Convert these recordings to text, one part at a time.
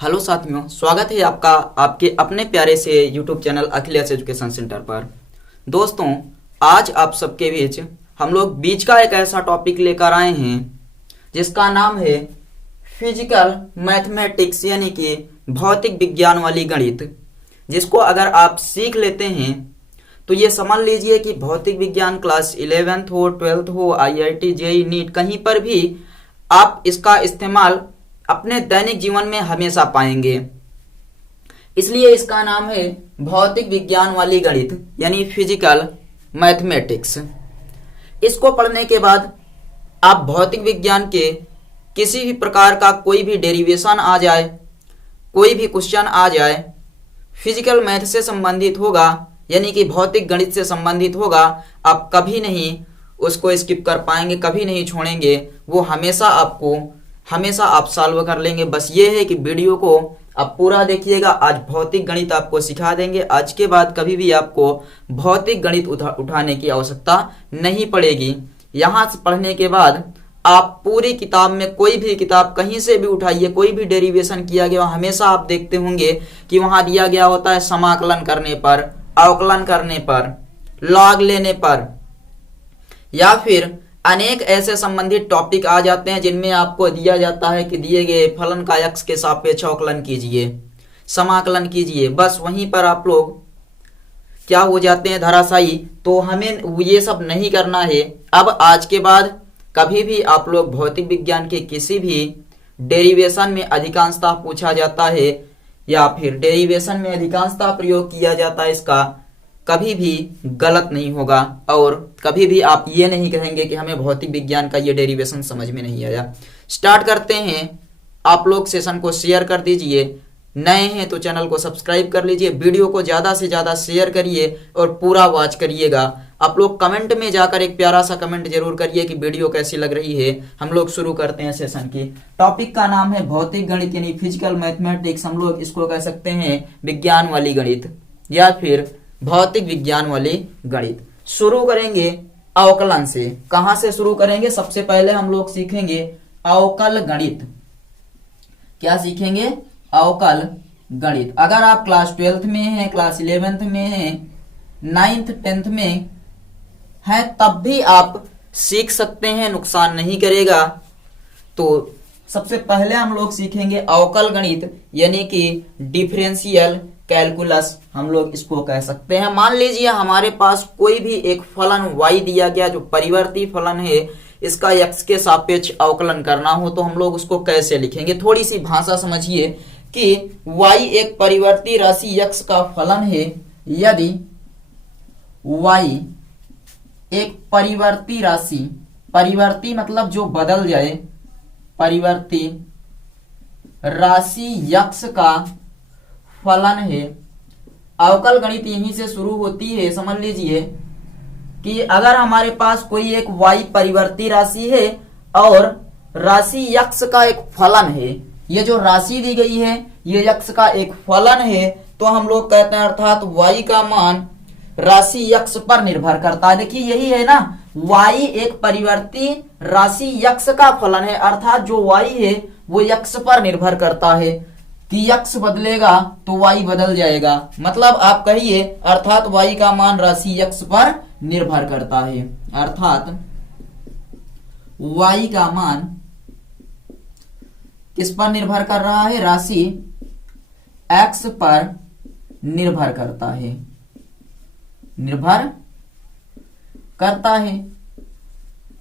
Hello साथियों, स्वागत है आपका आपके अपने प्यारे से YouTube channel Akhilesh education centre पर। दोस्तों, आज आप सबके बीच हम लोग बीच का एक ऐसा टॉपिक लेकर आए हैं जिसका नाम है फिजिकल मैथमेटिक्स, यानी कि भौतिक विज्ञान वाली गणित। जिसको अगर आप सीख लेते हैं तो ये समझ लीजिए कि भौतिक विज्ञान क्लास 11th हो, 12th हो, IIT, JEE, नीट, कहीं पर भी आप इसका इस्तेमाल अपने दैनिक जीवन में हमेशा पाएंगे। इसलिए इसका नाम है भौतिक विज्ञान वाली गणित, यानी फिजिकल मैथमेटिक्स। इसको पढ़ने के बाद आप भौतिक विज्ञान के किसी भी प्रकार का कोई भी डेरिवेशन आ जाए, कोई भी क्वेश्चन आ जाए, फिजिकल मैथ से संबंधित होगा, यानी कि भौतिक गणित से संबंधित होगा, आप कभी नहीं उसको स्किप कर पाएंगे, कभी नहीं छोड़ेंगे। वो हमेशा आप सॉल्व कर लेंगे। बस ये है कि वीडियो को आप पूरा देखिएगा। आज भौतिक गणित आपको सिखा देंगे। आज के बाद कभी भी आपको भौतिक गणित उठाने की आवश्यकता नहीं पड़ेगी। यहाँ से पढ़ने के बाद आप पूरी किताब में कोई भी किताब कहीं से भी उठाइए, कोई भी डेरिवेशन किया गया हमेशा आप देखते होंगे कि वहां दिया गया होता है समाकलन करने पर, अवकलन करने पर, लॉग लेने पर, या फिर अनेक ऐसे संबंधित टॉपिक आ जाते हैं जिनमें आपको दिया जाता है कि दिए गए फलन का x के सापेक्ष अवकलन कीजिए, समाकलन कीजिए। बस वहीं पर आप लोग क्या हो जाते हैं, धराशायी। तो हमें ये सब नहीं करना है। अब आज के बाद कभी भी आप लोग भौतिक विज्ञान के किसी भी डेरिवेशन में अधिकांशतः पूछा जाता है या फिर डेरिवेशन में अधिकांशतः प्रयोग किया जाता है, इसका कभी भी गलत नहीं होगा और कभी भी आप ये नहीं कहेंगे कि हमें भौतिक विज्ञान का ये डेरिवेशन समझ में नहीं आया। स्टार्ट करते हैं। आप लोग सेशन को शेयर कर दीजिए। नए हैं तो चैनल को सब्सक्राइब कर लीजिए। वीडियो को ज़्यादा से ज़्यादा शेयर करिए और पूरा वॉच करिएगा। आप लोग कमेंट में जाकर एक प्यारा सा कमेंट जरूर करिए कि वीडियो कैसी लग रही है। हम लोग शुरू करते हैं सेशन की। टॉपिक का नाम है भौतिक गणित, यानी फिजिकल मैथमेटिक्स। हम लोग इसको कह सकते हैं विज्ञान वाली गणित या फिर भौतिक विज्ञान वाली गणित। शुरू करेंगे अवकलन से। कहां से शुरू करेंगे? सबसे पहले हम लोग सीखेंगे अवकल गणित। क्या सीखेंगे? अवकल गणित। अगर आप क्लास 12th में हैं, क्लास 11th में हैं, 9th 10th में हैं, तब भी आप सीख सकते हैं, नुकसान नहीं करेगा। तो सबसे पहले हम लोग सीखेंगे अवकल गणित, यानी कि डिफरेंशियल कैलकुलस हम लोग इसको कह सकते हैं। मान लीजिए हमारे पास कोई भी एक फलन y दिया गया जो परिवर्ती फलन है, इसका x के सापेक्ष अवकलन करना हो तो हम लोग उसको कैसे लिखेंगे? थोड़ी सी भाषा समझिए कि y एक परिवर्ती राशि x का फलन है। यदि y एक परिवर्ती राशि, परिवर्ती मतलब जो बदल जाए, परिवर्ती राशि x का फलन है। अवकल गणित यहीं से शुरू होती है। समझ लीजिए कि अगर हमारे पास कोई एक y परिवर्ती राशि है और राशि x का एक फलन है, ये जो राशि दी गई है ये x का एक फलन है, तो हम लोग कहते हैं अर्थात y का मान राशि x पर निर्भर करता है। देखिए यही है ना, y एक परिवर्ती राशि x का फलन है, अर्थात जो y है वो x पर निर्भर करता है कि x बदलेगा तो y बदल जाएगा। मतलब आप कहिए अर्थात y का मान राशि x पर निर्भर करता है, अर्थात y का मान किस पर निर्भर कर रहा है? राशि x पर निर्भर करता है, निर्भर करता है।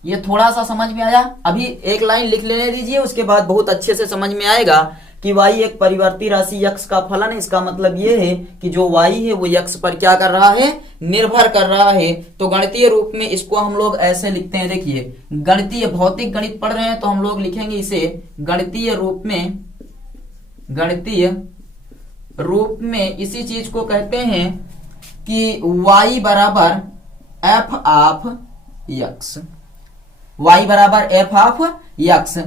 ये थोड़ा सा समझ में आया? अभी एक लाइन लिख लेने दीजिए, उसके बाद बहुत अच्छे से समझ में आएगा कि y एक परिवर्ती राशि x का फलन है। इसका मतलब ये है कि जो y है वो x पर क्या कर रहा है? निर्भर कर रहा है। तो गणितीय रूप में इसको हम लोग ऐसे लिखते हैं। देखिए गणितीय भौतिक गणित पढ़ रहे हैं तो हम लोग लिखेंगे इसे गणितीय रूप में। गणितीय रूप में इसी चीज को कहते हैं कि y बराबर f ऑफ x। y बराबर f ऑफ x।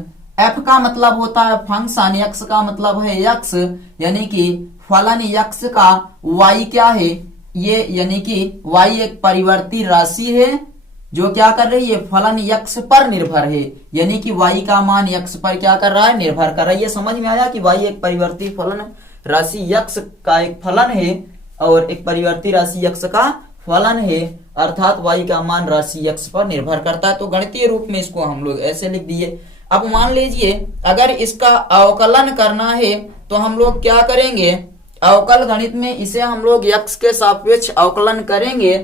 f का मतलब होता है फंक्शन, x का मतलब है x, यानी कि फलन x का y क्या है? ये यानी कि y एक परिवर्ती राशि है जो क्या कर रही है, फलन यक्ष पर निर्भर है, यानी कि y का मान यक्ष पर क्या कर रहा है, निर्भर कर रहा है। ये समझ में आया कि y एक परिवर्ती फलन राशि यक्ष का एक फलन है और एक परिवर्ती राशि यक्ष का फलन है, अर्थात y का मान राशि यक्ष पर निर्भर करता है। तो गणितीय रूप में इसको हम लोग ऐसे लिख दिए। अब मान लीजिए अगर इसका अवकलन करना है तो हम लोग क्या करेंगे, अवकल गणित में इसे हम लोग यक्ष के सापेक्ष अवकलन करेंगे।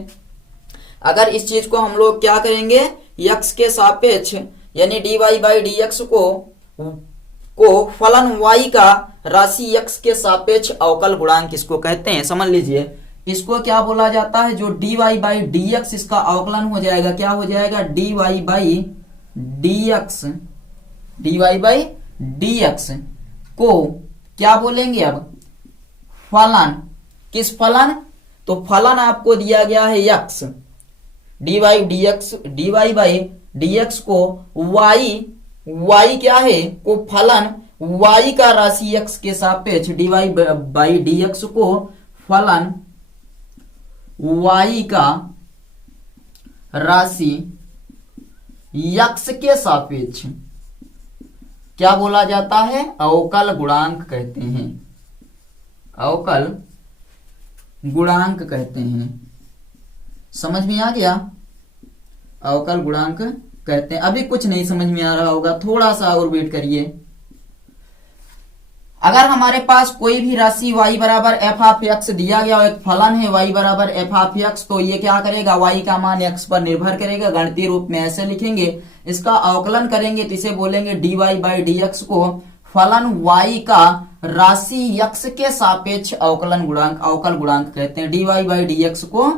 अगर इस चीज को हम लोग क्या करेंगे, यक्ष के सापेक्ष यानी dy बाई dx को फलन y का राशि यक्ष के सापेक्ष अवकल गुणांक इसको कहते हैं। समझ लीजिए इसको क्या बोला जाता है, जो dy बाई dx इसका अवकलन हो जाएगा, क्या हो जाएगा, dy बाई dx को क्या बोलेंगे अब, फलन। किस फलन, तो फलन आपको दिया गया है यक्ष, dy बाई dx को y क्या है, को फलन y का राशि x के सापेक्ष dy बाई dx को फलन y का राशि x के सापेक्ष क्या बोला जाता है, अवकल गुणांक कहते हैं, अवकल गुणांक कहते हैं। समझ में आ गया, अवकल गुणांक कहते हैं। अभी कुछ नहीं समझ में आ रहा होगा, थोड़ा सा और वेट करिए। अगर हमारे पास कोई भी राशि y बराबर एफ ऑफ एक्स दिया गया और एक फलन है y बराबर एफ ऑफ एक्स, तो ये क्या करेगा, y का मान x पर निर्भर करेगा। गणितीय रूप में ऐसे लिखेंगे, इसका अवकलन करेंगे तो इसे बोलेंगे dy बाई dx को फलन y का राशि x के सापेक्ष अवकलन गुणांक, अवकल गुणांक कहते हैं। dy बाई dx को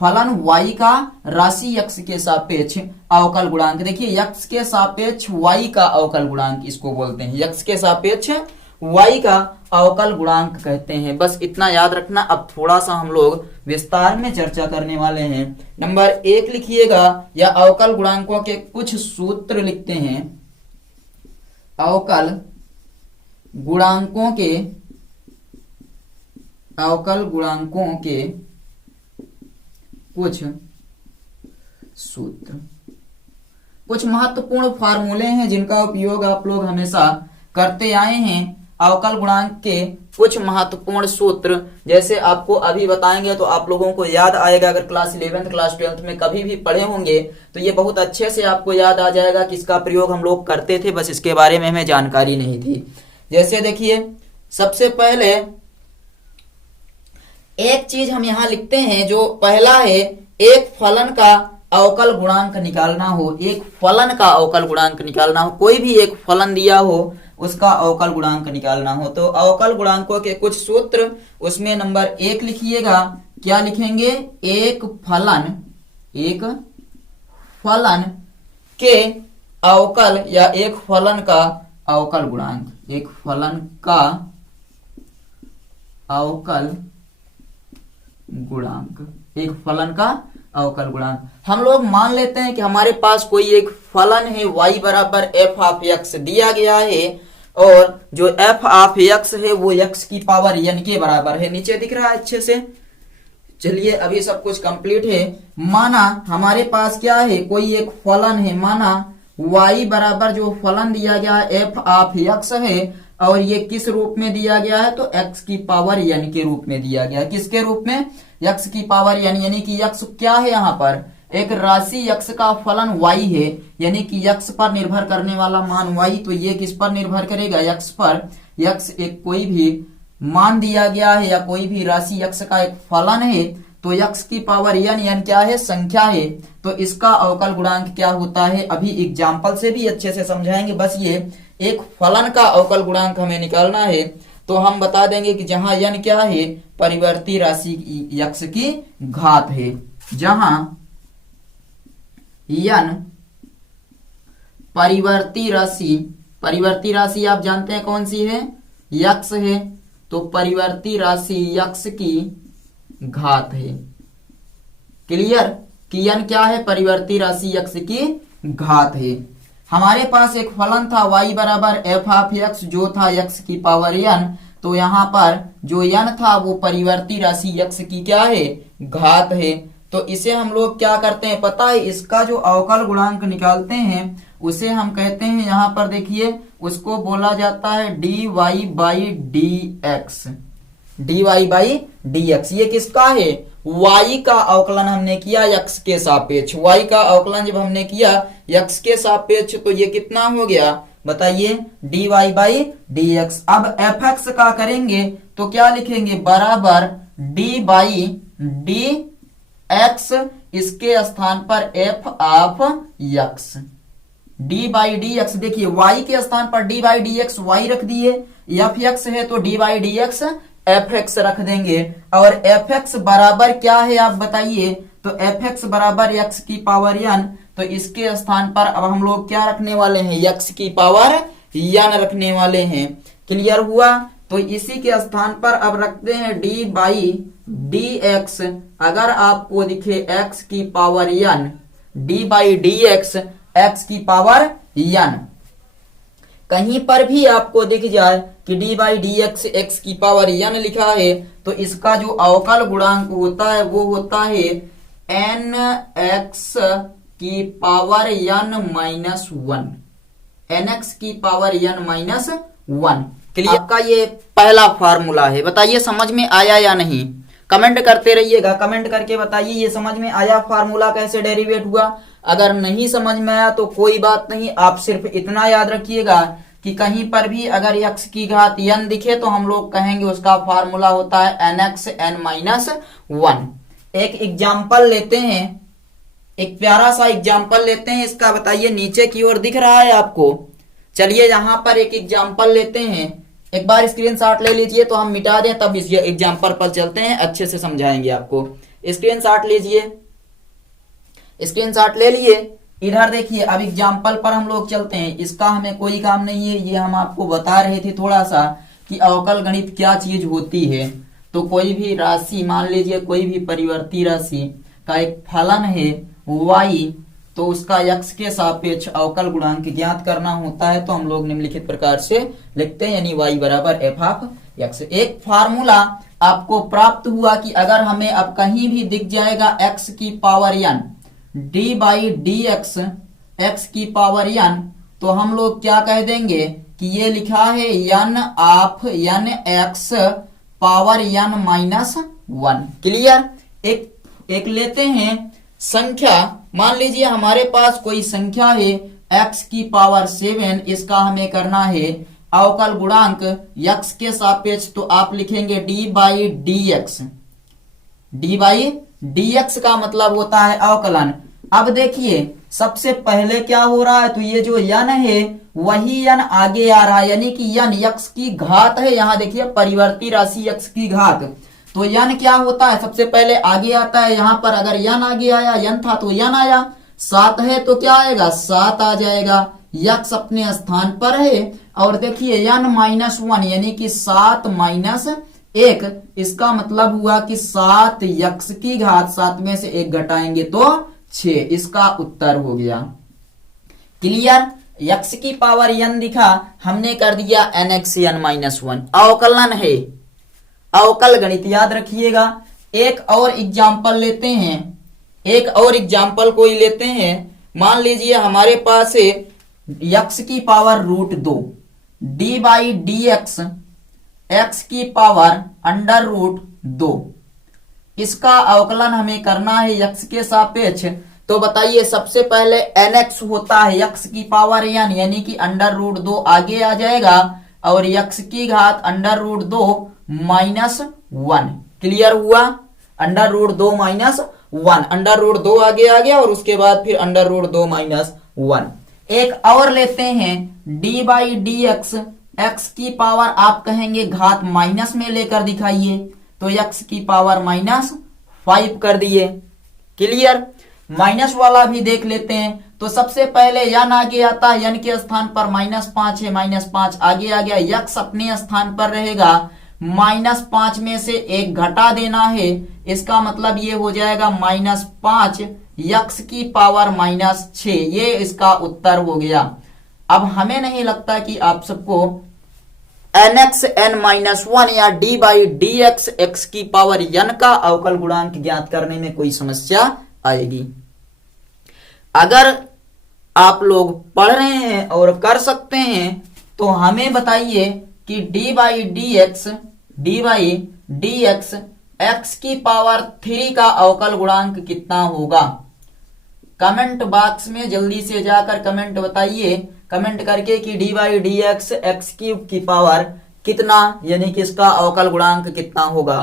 फलन y का राशि x के सापेक्ष अवकल गुणांक। देखिए x के सापेक्ष y का अवकल गुणांक इसको बोलते हैं, x के सापेक्ष y का अवकल गुणांक कहते हैं। बस इतना याद रखना। अब थोड़ा सा हम लोग विस्तार में चर्चा करने वाले हैं। नंबर 1 लिखिएगा, या अवकल गुणांकों के कुछ सूत्र लिखते हैं। अवकल गुणांकों के कुछ सूत्र, कुछ महत्वपूर्ण फार्मूले हैं जिनका उपयोग आप लोग हमेशा करते आए हैं। अवकल गुणांक के कुछ महत्वपूर्ण सूत्र जैसे आपको अभी बताएंगे तो आप लोगों को याद आएगा। अगर क्लास 11th क्लास 12th में कभी भी पढ़े होंगे तो ये बहुत अच्छे से आपको याद आ जाएगा कि इसका प्रयोग हम लोग करते थे, बस इसके बारे में हमें जानकारी नहीं थी। जैसे देखिए, सबसे पहले एक चीज हम यहां लिखते हैं, जो पहला है, एक फलन का अवकल गुणांक निकालना हो। एक फलन का अवकल गुणांक निकालना हो, कोई भी एक फलन दिया हो उसका अवकल गुणांक निकालना हो। तो अवकल गुणांकों के कुछ सूत्र, उसमें नंबर 1 लिखिएगा। क्या लिखेंगे, एक फलन के अवकल या एक फलन का अवकल गुणांक, एक फलन का अवकल गुणांक, एक फलन का अवकल गुणांक। हम लोग मान लेते हैं कि हमारे पास कोई एक फलन है y बराबर एफ ऑफ एक्स दिया गया है, और जो एफ ऑफ एक्स है वो x की पावर n के बराबर है। नीचे दिख रहा है अच्छे से। चलिए अभी सब कुछ कंप्लीट है। माना हमारे पास क्या है, कोई एक फलन है, माना y बराबर जो फलन दिया गया है एफ ऑफ एक्स है, और ये किस रूप में दिया गया है, तो x की पावर n के रूप में दिया गया है। किसके रूप में, x की पावर n, यानी कि x क्या है, यहाँ पर एक राशि x का फलन y है, यानी कि x पर निर्भर करने वाला मान y। तो ये किस पर निर्भर करेगा, x पर। x एक कोई भी मान दिया गया है या कोई भी राशि x का एक फलन है, तो x की पावर n क्या है, संख्या है। तो इसका अवकल गुणांक क्या होता है, अभी एग्जाम्पल से भी अच्छे से समझाएंगे। बस ये एक फलन का अवकल गुणांक हमें निकालना है, तो हम बता देंगे कि जहां n क्या है, परिवर्ती राशि x की घात है। जहां n परिवर्ती राशि आप जानते हैं कौन सी है, x है, तो परिवर्ती राशि x की घात है। क्लियर, कि n क्या है, परिवर्ती राशि x की घात है। हमारे पास एक फलन था y बराबर एफ ऑफ एक्स, जो था x की पावर n। तो यहाँ पर जो n था वो परिवर्ती राशि x की क्या है, घात है। तो इसे हम लोग क्या करते हैं पता है, इसका जो अवकल गुणांक निकालते हैं उसे हम कहते हैं, यहां पर देखिए उसको बोला जाता है dy by D x. dy by D x ये किसका है, y का अवकलन हमने किया x के सापेक्ष। y का अवकलन जब हमने किया x के सापेक्ष तो ये कितना हो गया बताइए, dy बाई डी एक्स। अब fx का करेंगे तो क्या लिखेंगे, बराबर d बाई डी एक्स, इसके स्थान पर f of x। d by D x, देखिए y के स्थान पर d by D x y रख दिए, एफ एक्स है तो d by D x F x रख देंगे। और एफ एक्स बराबर क्या है आप बताइए, तो एफ एक्स बराबर x की पावर n, तो इसके स्थान पर अब हम लोग क्या रखने वाले हैं, x की पावर n रखने वाले हैं। क्लियर हुआ, तो इसी के स्थान पर अब रखते हैं d बाई डी एक्स। अगर आपको दिखे x की power n, d by D x x की पावर n, कहीं पर भी आपको दिख जाए कि d by D x x की पावर n लिखा है तो इसका जो अवकल गुणांक होता है वो होता है n x की power n minus one, nx की power n minus one. Clear, आपका ये पहला फार्मूला है। बताइए समझ में आया या नहीं, कमेंट करते रहिएगा, कमेंट करके बताइए ये समझ में आया, फार्मूला कैसे डेरिवेट हुआ। अगर नहीं समझ में आया तो कोई बात नहीं, आप सिर्फ इतना याद रखिएगा कि कहीं पर भी अगर x की घात n दिखे तो हम लोग कहेंगे उसका फार्मूला होता है nx n माइनस वन। एक एग्जाम्पल लेते हैं, एक प्यारा सा एग्जाम्पल लेते हैं इसका। बताइए नीचे की ओर दिख रहा है आपको, चलिए यहां पर एक एग्जाम्पल लेते हैं। एक बार स्क्रीनशॉट ले लीजिए तो हम मिटा दें, तब इस एग्जाम्पल पर चलते हैं, अच्छे से समझाएंगे आपको। स्क्रीनशॉट लीजिए, स्क्रीनशॉट ले लिए। इधर देखिए अब एग्जाम्पल पर हम लोग चलते हैं, इसका हमें कोई काम नहीं है, ये हम आपको बता रहे थे थोड़ा सा कि अवकल गणित क्या चीज होती है। तो कोई भी राशि, मान लीजिए कोई भी परिवर्ती राशि का एक फलन है y, तो उसका x के सापेक्ष अवकल गुणांक ज्ञात करना होता है, तो हम लोग निम्नलिखित प्रकार से लिखते हैं, यानी y बराबर f ऑफ x। एक फार्मूला आपको प्राप्त हुआ कि अगर हमें अब कहीं भी दिख जाएगा x की power n, d by D x x की पावर n, तो हम लोग क्या कह देंगे कि ये लिखा है n of n x power n minus one. Clear, एक लेते हैं संख्या, मान लीजिए हमारे पास कोई संख्या है x की पावर 7, इसका हमें करना है अवकल गुणांक x के सापेक्ष, तो आप लिखेंगे d by D x. d by D X का मतलब होता है अवकलन। अब देखिए सबसे पहले क्या हो रहा है, तो ये जो n है वही n आगे आ रहा है, यानी कि n x की घात है। यहां देखिए परिवर्ती राशि x की घात, तो n क्या होता है, सबसे पहले आगे आता है। यहां पर अगर n आगे आया, n था तो n आया, 7 है तो क्या आएगा, 7 आ जाएगा, x अपने स्थान पर है। और देखिए n माइनस वन, यानी कि 7 माइनस 1, इसका मतलब हुआ कि 7 x की घात, 7 में से 1 घटाएंगे तो 6, इसका उत्तर हो गया। क्लियर, x की पावर n दिखा, हमने कर दिया nx n माइनस वन। अवकलन है, अवकल गणित याद रखिएगा। एक और एग्जाम्पल लेते हैं, एक और एग्जाम्पल कोई लेते हैं। मान लीजिए हमारे पास है x की power √2, d by D x x की पावर √2, इसका अवकलन हमें करना है x के सापेक्ष। तो बताइए सबसे पहले nx होता है x की पावर n, यानी कि √2 आगे आ जाएगा, और x की घात √2 माइनस वन। क्लियर हुआ, √2 माइनस वन, √2 आगे आ गया और उसके बाद फिर √2 माइनस वन। एक और लेते हैं d by D x x की पावर, आप कहेंगे घात माइनस में लेकर दिखाइए, तो x की पावर -5 कर दिए। क्लियर, माइनस वाला भी देख लेते हैं। तो सबसे पहले n आगे आता है, n के स्थान पर -5 है, -5 आगे आ गया, x अपने स्थान पर रहेगा, -5 में से 1 घटा देना है, इसका मतलब ये हो जाएगा -5 x की पावर -6, ये इसका उत्तर हो गया। अब हमें नहीं लगता कि आप सबको nx n-1 या d by D x x की पावर n का अवकल गुणांक ज्ञात करने में कोई समस्या आएगी। अगर आप लोग पढ़ रहे हैं और कर सकते हैं तो हमें बताइए कि d by D x x की पावर 3 का अवकल गुणांक कितना होगा। कमेंट बॉक्स में जल्दी से जाकर कमेंट बताइए, कमेंट करके कि d by D x x cube की पावर कितना, यानी कि इसका अवकल गुणांक कितना होगा।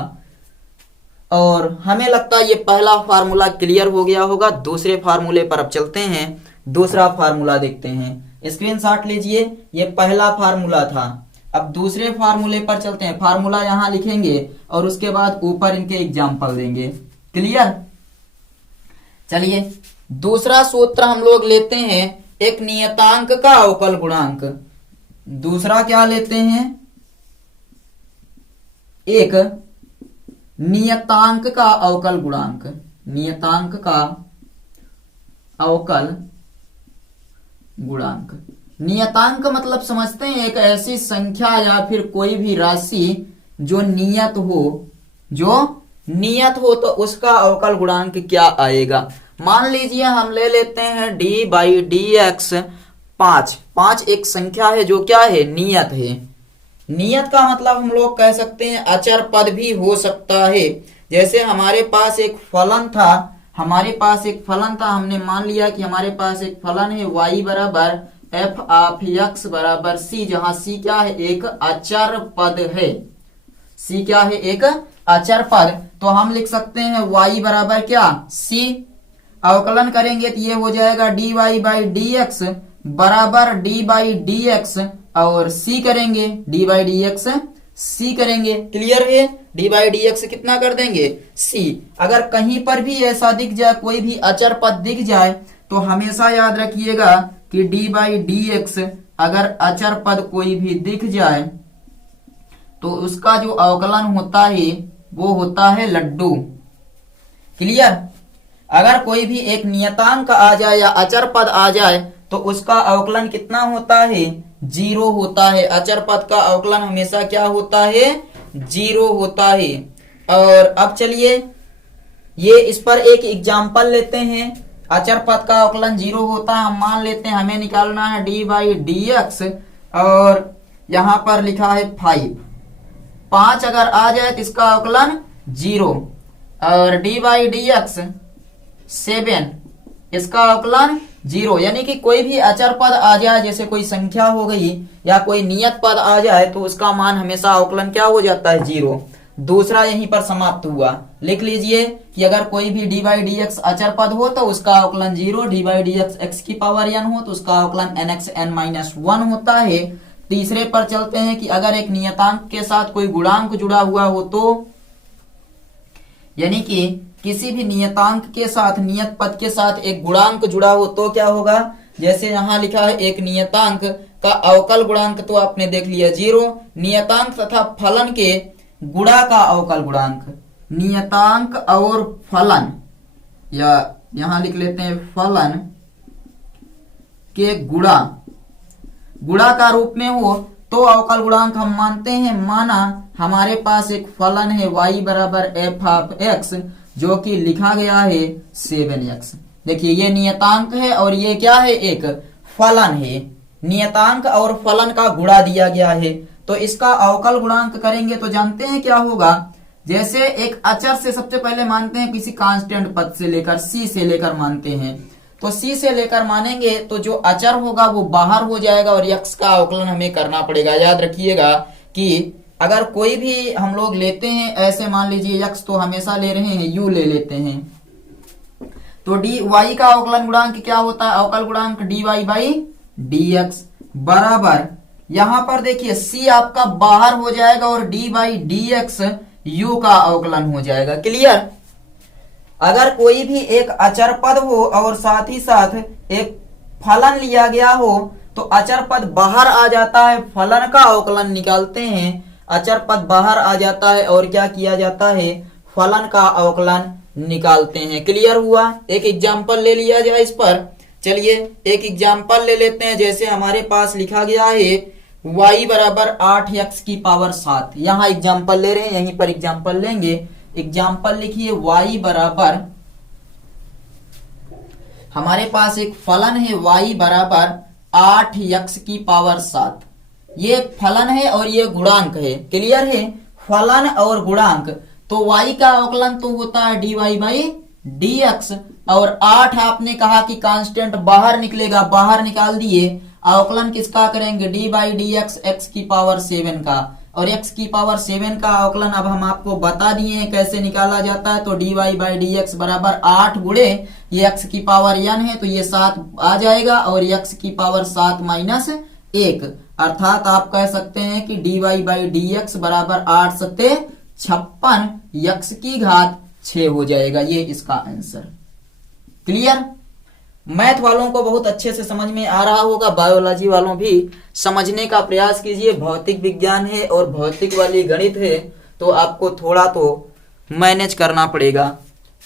और हमें लगता है ये पहला फार्मूला क्लियर हो गया होगा। दूसरे फार्मूले पर अब चलते हैं, दूसरा फार्मूला देखते हैं। स्क्रीनशॉट लीजिए, ये पहला फार्मूला था। अब दूसरे फार्मूले पर चलते हैं। फार्मूला यहां लिखेंगे और उसके बाद ऊपर इनके एग्जाम्पल देंगे। क्लियर? चलिए दूसरा सूत्र हम लोग लेते हैं, एक नियतांक का अवकल गुणांक। दूसरा क्या लेते हैं? एक नियतांक का अवकल गुणांक। नियतांक का अवकल गुणांक। नियतांक मतलब समझते हैं एक ऐसी संख्या या फिर कोई भी राशि जो नियत हो तो उसका अवकल गुणांक क्या आएगा। मान लीजिए हम ले लेते हैं d बाई डी एक्स 5 एक संख्या है जो क्या है, नियत है। नियत का मतलब हम लोग कह सकते हैं अचर पद भी हो सकता है। जैसे हमारे पास एक फलन था, हमने मान लिया कि हमारे पास एक फलन है y बराबर f ऑफ x बराबर c, जहां c क्या है, एक अचर पद है। c क्या है, एक अचर पद। तो हम लिख सकते हैं y बराबर क्या, c। अवकलन करेंगे तो ये हो जाएगा dy बाई डी एक्स बराबर d बाई डी एक्स और c करेंगे, d by D x c करेंगे। क्लियर है? d बाई डी एक्स कितना कर देंगे, c। अगर कहीं पर भी ऐसा दिख जाए, कोई भी अचर पद दिख जाए, तो हमेशा याद रखिएगा कि d बाई डी एक्स अगर अचर पद कोई भी दिख जाए तो उसका जो अवकलन होता है वो होता है लड्डू। क्लियर? अगर कोई भी एक नियतांक आ जाए या अचर पद आ जाए तो उसका अवकलन कितना होता है, 0 होता है। अचर पद का अवकलन हमेशा क्या होता है, 0 होता है। और अब चलिए ये इस पर एक एग्जाम्पल लेते हैं। अचर पद का अवकलन 0 होता है, हम मान लेते हैं हमें निकालना है d बाई डी एक्स और यहां पर लिखा है 5 अगर आ जाए तो इसका अवकलन 0 और d बाई डी एक्स 7 इसका अवकलन 0। यानी कि कोई भी अचर पद आ जाए, जैसे कोई संख्या हो गई या कोई नियत पद आ जाए तो उसका मान हमेशा अवकलन क्या हो जाता है, 0। दूसरा यहीं पर समाप्त हुआ। लिख लीजिए कि अगर कोई भी d बाई डी एक्स अचर पद हो तो उसका अवकलन 0, d by D x x की पावर n हो तो उसका अवकलन nx n-1 होता है। तीसरे पर चलते हैं कि अगर एक नियतांक के साथ कोई गुणांक जुड़ा हुआ हो तो, यानी कि किसी भी नियतांक के साथ, नियत पद के साथ एक गुणांक जुड़ा हो तो क्या होगा। जैसे यहां लिखा है एक नियतांक का अवकल गुणांक, तो आपने देख लिया 0। नियतांक तथा फलन के गुणा का अवकल गुणांक, नियतांक और फलन, या यहां लिख लेते हैं फलन के गुणा का रूप में हो तो अवकल गुणांक हम मानते हैं। माना हमारे पास एक फलन है y बराबर f ऑफ x जो कि लिखा गया है 7x। देखिए ये नियतांक है और ये क्या है, एक फलन है। नियतांक और फलन का गुणा दिया गया है तो इसका अवकल गुणांक करेंगे तो जानते हैं क्या होगा। जैसे एक अचर से सबसे पहले मानते हैं, किसी कांस्टेंट पद से लेकर c से लेकर मानते हैं, तो c से लेकर मानेंगे तो जो अचर होगा वो बाहर हो जाएगा और x का अवकलन हमें करना पड़ेगा। याद रखिएगा कि अगर कोई भी हम लोग लेते हैं, ऐसे मान लीजिए x तो हमेशा ले रहे हैं, u ले लेते हैं, तो y का अवकलन गुणांक क्या होता है, अवकल गुणांक dy बाई dx बराबर, यहां पर देखिए c आपका बाहर हो जाएगा और d बाई dx u का अवकलन हो जाएगा। क्लियर? अगर कोई भी एक अचर पद हो और साथ ही साथ एक फलन लिया गया हो तो अचर पद बाहर आ जाता है, फलन का अवकलन निकालते हैं, अचर पद बाहर आ जाता है और क्या किया जाता है, फलन का अवकलन निकालते हैं। क्लियर हुआ? एक एग्जाम्पल ले लिया जाए इस पर। चलिए एक एग्जाम्पल ले लेते हैं। जैसे हमारे पास लिखा गया है y बराबर 8x की पावर 7। यहाँ एग्जाम्पल ले रहे हैं, यहीं पर एग्जाम्पल लेंगे। एग्जाम्पल लिखिए y बराबर, हमारे पास एक फलन है y बराबर 8x की पावर 7। ये एक फलन है और ये गुणांक है। क्लियर है? फलन और गुणांक, तो y का अवकलन तो होता है dy बाई dx, और 8 आपने कहा कि कांस्टेंट बाहर निकलेगा, बाहर निकाल दिए। अवकलन किसका करेंगे? d by D x, x की पावर 7 का, और x की पावर 7 का अवकलन अब हम आपको बता दिए हैं कैसे निकाला जाता है। तो dy बाई डी एक्स बराबर 8 गुणे ये x की पावर n है तो ये 7 आ जाएगा, और x की पावर 7 माइनस 1, अर्थात आप कह सकते हैं कि dy बाई डी एक्स बराबर 8 सत्ते 56 x की घात 6 हो जाएगा। ये इसका आंसर। क्लियर? मैथ वालों को बहुत अच्छे से समझ में आ रहा होगा, बायोलॉजी वालों भी समझने का प्रयास कीजिए। भौतिक विज्ञान है और भौतिक वाली गणित है, तो आपको थोड़ा तो मैनेज करना पड़ेगा।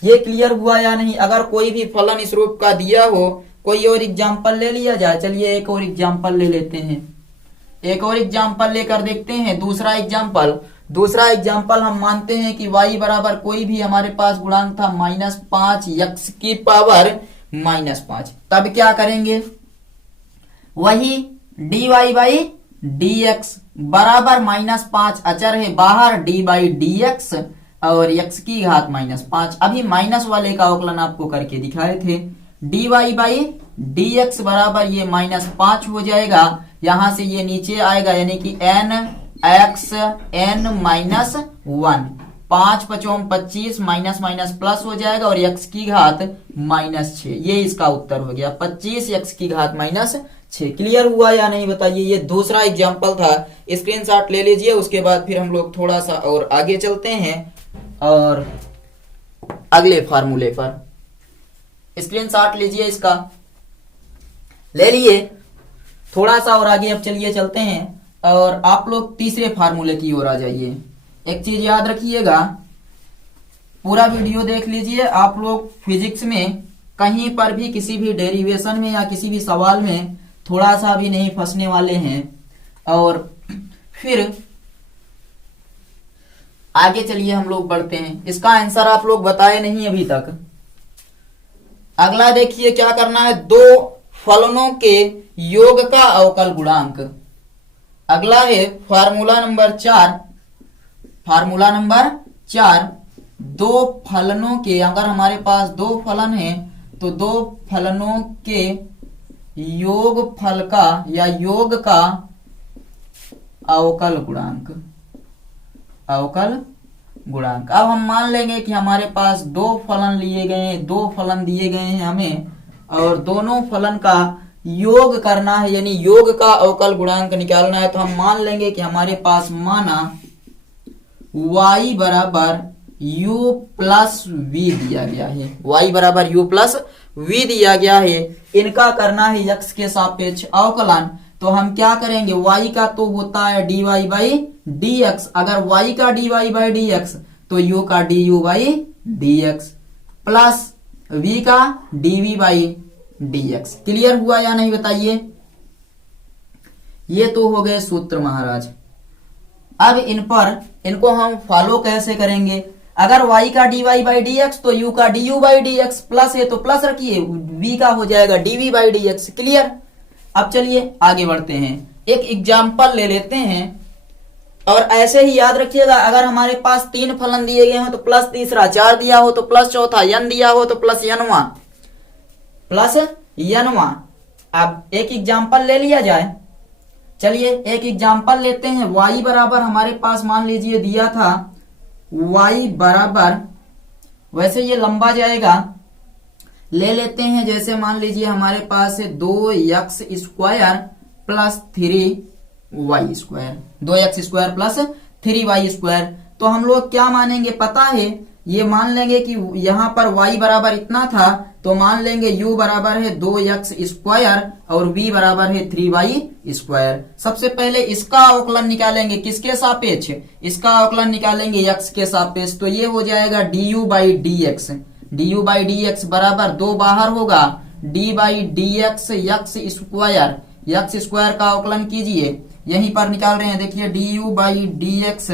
ये क्लियर हुआ या नहीं? अगर कोई भी फलन इस रूप का दिया हो, कोई और एग्जाम्पल ले लिया जाए। चलिए एक और एग्जाम्पल ले लेते हैं, एक और एग्जाम्पल लेकर देखते हैं। दूसरा एग्जाम्पल हम मानते हैं कि y बराबर कोई भी हमारे पास गुणांक था -5 x की पावर -5। तब क्या करेंगे? वही dy बाई dx बराबर -5 अचर है बाहर, d बाई dx और x की घात -5। अभी माइनस वाले का अवकलन आपको करके दिखाए थे। dy बाई dx बराबर ये -5 हो जाएगा, यहां से ये नीचे आएगा, यानी कि n x n minus 1, 5 5 25 minus minus plus हो जाएगा, और x की घात -6। ये इसका उत्तर हो गया, 25 x की घात -6। क्लियर हुआ या नहीं बताइए? ये दूसरा एग्जाम्पल था, स्क्रीनशॉट ले लीजिए। उसके बाद फिर हम लोग थोड़ा सा और आगे चलते हैं और अगले फार्मूले पर। स्क्रीनशॉट लीजिए, इसका ले लिए। थोड़ा सा और आगे अब चलिए चलते हैं, और आप लोग तीसरे फार्मूले की ओर आ जाइए। एक चीज याद रखिएगा, पूरा वीडियो देख लीजिए। आप लोग फिजिक्स में कहीं पर भी किसी भी डेरिवेशन में या किसी भी सवाल में थोड़ा सा भी नहीं फंसने वाले हैं। और फिर आगे चलिए हम लोग बढ़ते हैं। इसका आंसर आप लोग बताए नहीं अभी तक। अगला देखिए क्या करना है, दो फलनों के योग का अवकल गुणांक। अगला है फार्मूला नंबर 4। फार्मूला नंबर 4, दो फलनों के, अगर हमारे पास दो फलन हैं तो दो फलनों के योग फल का या योग का अवकल गुणांक। अवकल गुणांक। अब हम मान लेंगे कि हमारे पास दो फलन लिए गए हैं, दो फलन दिए गए हैं हमें, और दोनों फलन का योग करना है, यानी योग का अवकल गुणांक निकालना है। तो हम मान लेंगे कि हमारे पास माना y बराबर u प्लस v दिया गया है, y बराबर u प्लस v दिया गया है। इनका करना है x के सापेक्ष अवकलन। तो हम क्या करेंगे, y का तो होता है dy बाई dx, अगर y का dy बाई dx तो u का du by dx plus v का dv बाई dx। क्लियर हुआ या नहीं बताइए? ये तो हो गए सूत्र महाराज। अब इनको हम फॉलो कैसे करेंगे? अगर y का dy बाई dx तो u का du बाई dx, प्लस है तो प्लस रखिए, v का हो जाएगा dv बाई dx। क्लियर? अब चलिए आगे बढ़ते हैं, एक एग्जाम्पल ले लेते हैं। और ऐसे ही याद रखिएगा, अगर हमारे पास 3 फलन दिए गए हो तो प्लस तीसरा, 4 दिया हो तो प्लस चौथा, n दिया हो तो प्लस nवा, प्लस nवा। अब एक एग्जाम्पल ले लिया जाए। चलिए एक एग्जाम्पल लेते हैं। y बराबर हमारे पास मान लीजिए दिया था, y बराबर, वैसे ये लंबा जाएगा, ले लेते हैं। जैसे मान लीजिए हमारे पास है 2x square plus 3y square, 2x square plus 3y square. तो हम लोग क्या मानेंगे पता है, ये मान लेंगे कि यहाँ पर y बराबर इतना था, तो मान लेंगे u बराबर है 2x स्क्वायर और v बराबर है 3y स्क्वायर। सबसे पहले इसका अवकलन निकालेंगे, किसके सापेक्ष? इसका अवकलन निकालेंगे x के सापेक्ष। तो ये हो जाएगा du by dx, du by dx बराबर 2 बाहर होगा, d by dx x square, x square का अवकलन कीजिए, यहीं पर निकाल रहे हैं, देखिए D you by D x,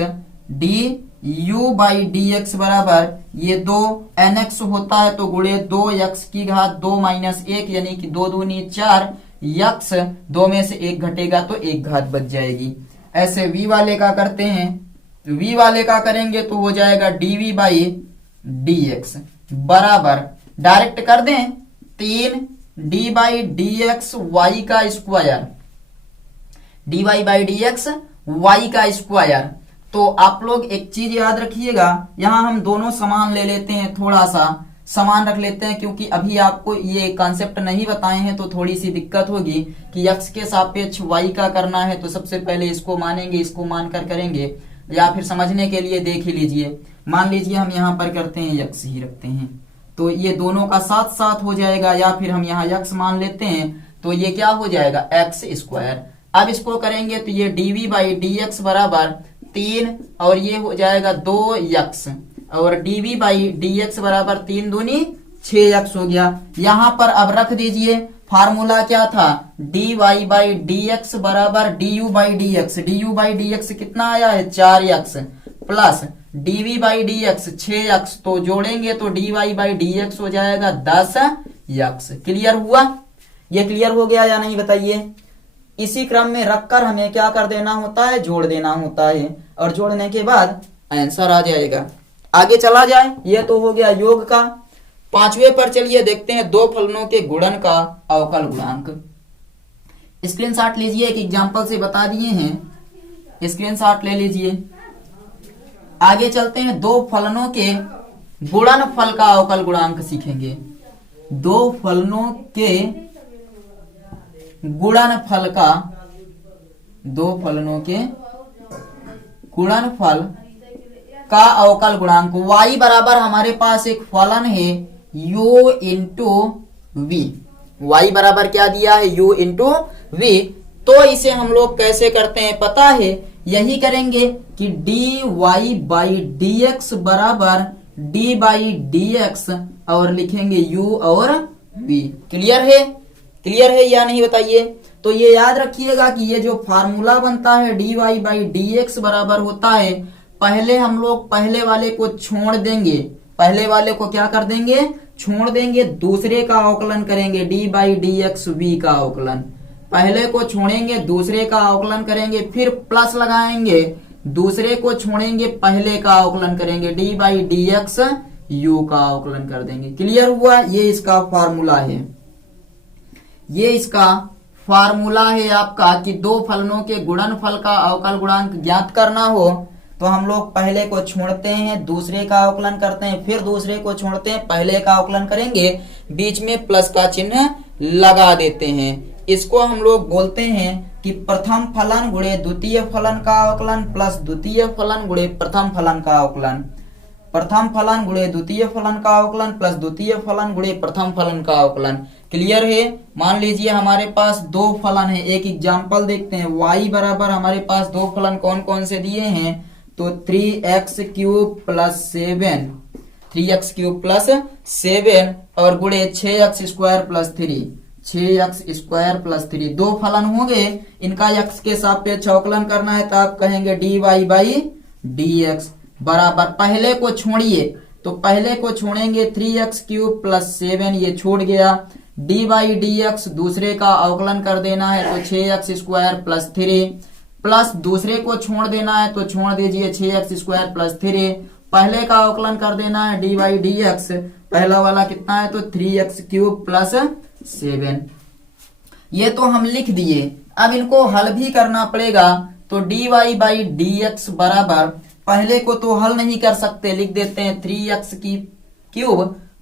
D you by D x बराबर ये 2 nx होता है तो गुणे 2x की घात 2 माइनस 1 यानी कि 2 दूनी 4, x 2 में से 1 घटेगा तो 1 घात बच जाएगी। ऐसे v वाले का करते हैं, तो v वाले का करेंगे तो हो जाएगा dv बाई dx बराबर डायरेक्ट कर दें 3 d by D x y का square, dy by D x y का स्क्वायर। तो आप लोग एक चीज याद रखिएगा, यहां हम दोनों समान ले लेते हैं, थोड़ा सा समान रख लेते हैं क्योंकि अभी आपको ये कॉन्सेप्ट नहीं बताए हैं तो थोड़ी सी दिक्कत होगी कि x के सापेक्ष y का करना है तो सबसे पहले इसको मानेंगे, इसको मानकर करेंगे, या फिर समझने के लिए देख ही लीजिए। मान लीजिए हम यहाँ पर करते हैं x ही रखते हैं तो ये दोनों का साथ साथ हो जाएगा, या फिर हम यहाँ x मान लेते हैं तो ये क्या हो जाएगा x स्क्वायर। अब इसको करेंगे तो ये dv बाई डी एक्स बराबर 3 और ये हो जाएगा 2x और dv बाई डी एक्स बराबर 3 दूनी 6x हो गया। यहाँ पर अब रख दीजिए फार्मूला क्या था, dy बाई डी एक्स बराबर du by D x, du by D x कितना आया है 4x plus dv by D x 6x, तो जोड़ेंगे तो dy बाई डी एक्स हो जाएगा 10x। क्लियर हुआ? ये क्लियर हो गया या नहीं बताइए? इसी क्रम में रखकर हमें क्या कर देना होता है, जोड़ देना होता है, और जोड़ने के बाद आंसर आ जाएगा। आगे चला जाए, ये तो हो गया योग का। 5वें पर चलिए देखते हैं दो फलनों के गुणन का अवकल गुणांक। स्क्रीनशॉट लीजिए, एक एग्जांपल से बता दिए हैं, स्क्रीनशॉट ले लीजिए। आगे चलते हैं, दो फलनों के गुणनफल का अवकल गुणांक सीखेंगे। दो फलनों के गुणनफल का, दो फलनों के गुणनफल का अवकल गुणांक। y बराबर हमारे पास एक फलन है u इंटू वी, y बराबर क्या दिया है u इंटू वी। तो इसे हम लोग कैसे करते हैं पता है, यही करेंगे कि dy बाई डी एक्स बराबर d बाई डी एक्स और लिखेंगे u और v। क्लियर है? क्लियर है या नहीं बताइए? तो ये याद रखिएगा कि ये जो फार्मूला बनता है dy बाई डी एक्स बराबर होता है, पहले हम लोग पहले वाले को छोड़ देंगे, पहले वाले को क्या कर देंगे, छोड़ देंगे, दूसरे का अवकलन करेंगे d by D x v का अवकलन। पहले को छोड़ेंगे, दूसरे का अवकलन करेंगे, फिर प्लस लगाएंगे, दूसरे को छोड़ेंगे, पहले का अवकलन करेंगे, d by D x you का अवकलन कर देंगे। क्लियर हुआ? ये इसका फार्मूला है, ये इसका फार्मूला है आपका कि दो फलनों के गुणनफल का अवकल गुणांक ज्ञात करना हो तो हम लोग पहले को छोड़ते हैं, दूसरे का अवकलन करते हैं, फिर दूसरे को छोड़ते हैं, पहले का अवकलन करेंगे, बीच में प्लस का चिन्ह लगा देते हैं। इसको हम लोग बोलते हैं कि प्रथम फलन गुणे द्वितीय फलन का अवकलन प्लस द्वितीय फलन गुणे प्रथम फलन का अवकलन, प्रथम फलन गुणे द्वितीय फलन का अवकलन प्लस द्वितीय फलन गुणे प्रथम फलन का अवकलन। क्लियर है? मान लीजिए हमारे पास दो फलन है, एक एग्जांपल देखते हैं। y बराबर हमारे पास दो फलन कौन कौन से दिए हैं, तो 3x cube plus 7, 3x cube plus 7 और गुणे 6x square plus 3, 6x square plus 3। दो फलन हो गए, इनका x के सापेक्ष अवकलन करना है तो आप कहेंगे dy बाई dx बराबर, पहले को छोड़िए तो पहले को छोड़ेंगे 3x क्यूब प्लस 7, ये छोड़ गया, d बाई डी एक्स दूसरे का अवकलन कर देना है तो 6x स्क्वायर प्लस 3, प्लस दूसरे को छोड़ देना है तो छोड़ दीजिए 6x स्क्वायर प्लस 3, पहले का अवकलन कर देना है d बाई डी एक्स, पहला वाला कितना है तो 3x क्यूब प्लस 7। ये तो हम लिख दिए, अब इनको हल भी करना पड़ेगा तो dy बाई डी एक्स बराबर, पहले को तो हल नहीं कर सकते, लिख देते हैं 3x की क्यूब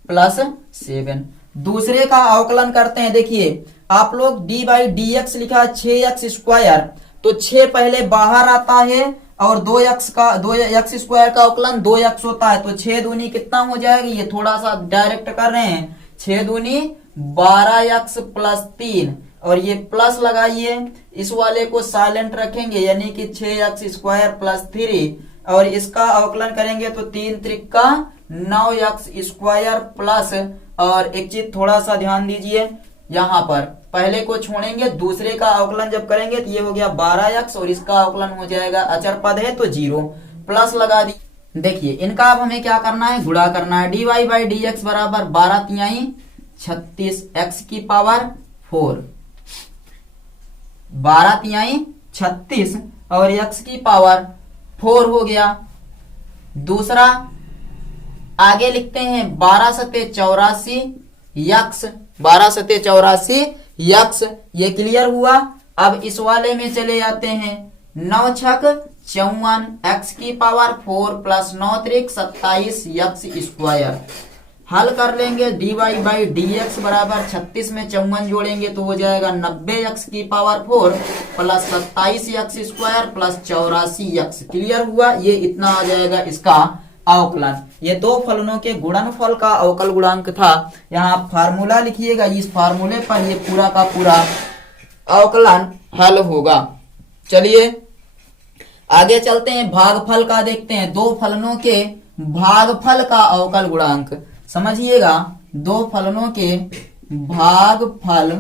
प्लस 7। दूसरे का अवकलन करते हैं, देखिए आप लोग d बाई डी एक्स लिखा 6x स्क्वायर, तो 6 पहले बाहर आता है और 2x स्क्वायर का अवकलन 2x होता है, तो 6 दूनी कितना हो जाएगा, ये थोड़ा सा डायरेक्ट कर रहे हैं, 6 दूनी 12x प्लस 3 और ये प्लस लगाइए, इस वाले को साइलेंट रखेंगे यानी कि 6x स्क्वायर प्लस 3 और इसका अवकलन करेंगे तो 3 त्रिक का 9x स्क्वायर प्लस, और एक चीज थोड़ा सा ध्यान दीजिए, यहाँ पर पहले को छोड़ेंगे, दूसरे का अवकलन जब करेंगे तो ये हो गया 12x और इसका अवकलन हो जाएगा, अचर पद है तो 0, प्लस लगा दी। देखिए इनका अब हमें क्या करना है, गुणा करना है। dy बाई डी एक्स बराबर 12 तिहाई 36 x की पावर 4, 12 तिहाई 36 और x की पावर 4 हो गया। दूसरा आगे लिखते हैं 12 सते 84 यक्स, 12 सते 84 यक्स, ये क्लियर हुआ। अब इस वाले में चले जाते हैं, 9 छक 54 एक्स की पावर 4 प्लस 9 त्रिक 27 यक्स स्क्वायर। हल कर लेंगे, dy बाई डी एक्स बराबर 36 में 54 जोड़ेंगे तो हो जाएगा 90 एक्स की power 4 plus 27 x square plus 84 x. Clear हुआ, ये इतना आ जाएगा इसका अवकलन। ये दो फलनों के गुणनफल का अवकल गुणांक था। यहाँ फार्मूला लिखिएगा, इस फार्मूले पर ये पूरा का पूरा अवकलन हल होगा। चलिए आगे चलते हैं, भागफल का देखते हैं। दो फलनों के भागफल का अवकल गुणांक समझिएगा, दो फलनों के भागफल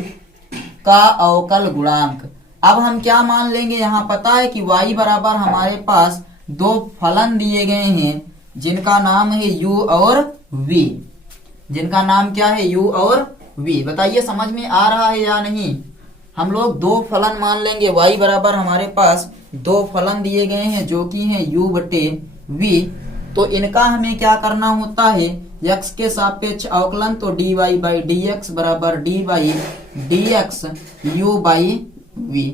का अवकल गुणांक। अब हम क्या मान लेंगे, यहाँ पता है कि y बराबर हमारे पास दो फलन दिए गए हैं जिनका नाम है u और v, जिनका नाम क्या है u और v। बताइए समझ में आ रहा है या नहीं। हम लोग दो फलन मान लेंगे, y बराबर हमारे पास दो फलन दिए गए हैं जो कि हैं u बटे v। तो इनका हमें क्या करना होता है, x के सापेक्ष अवकलन, तो dy बाई डी एक्स बराबर dy D x u by v।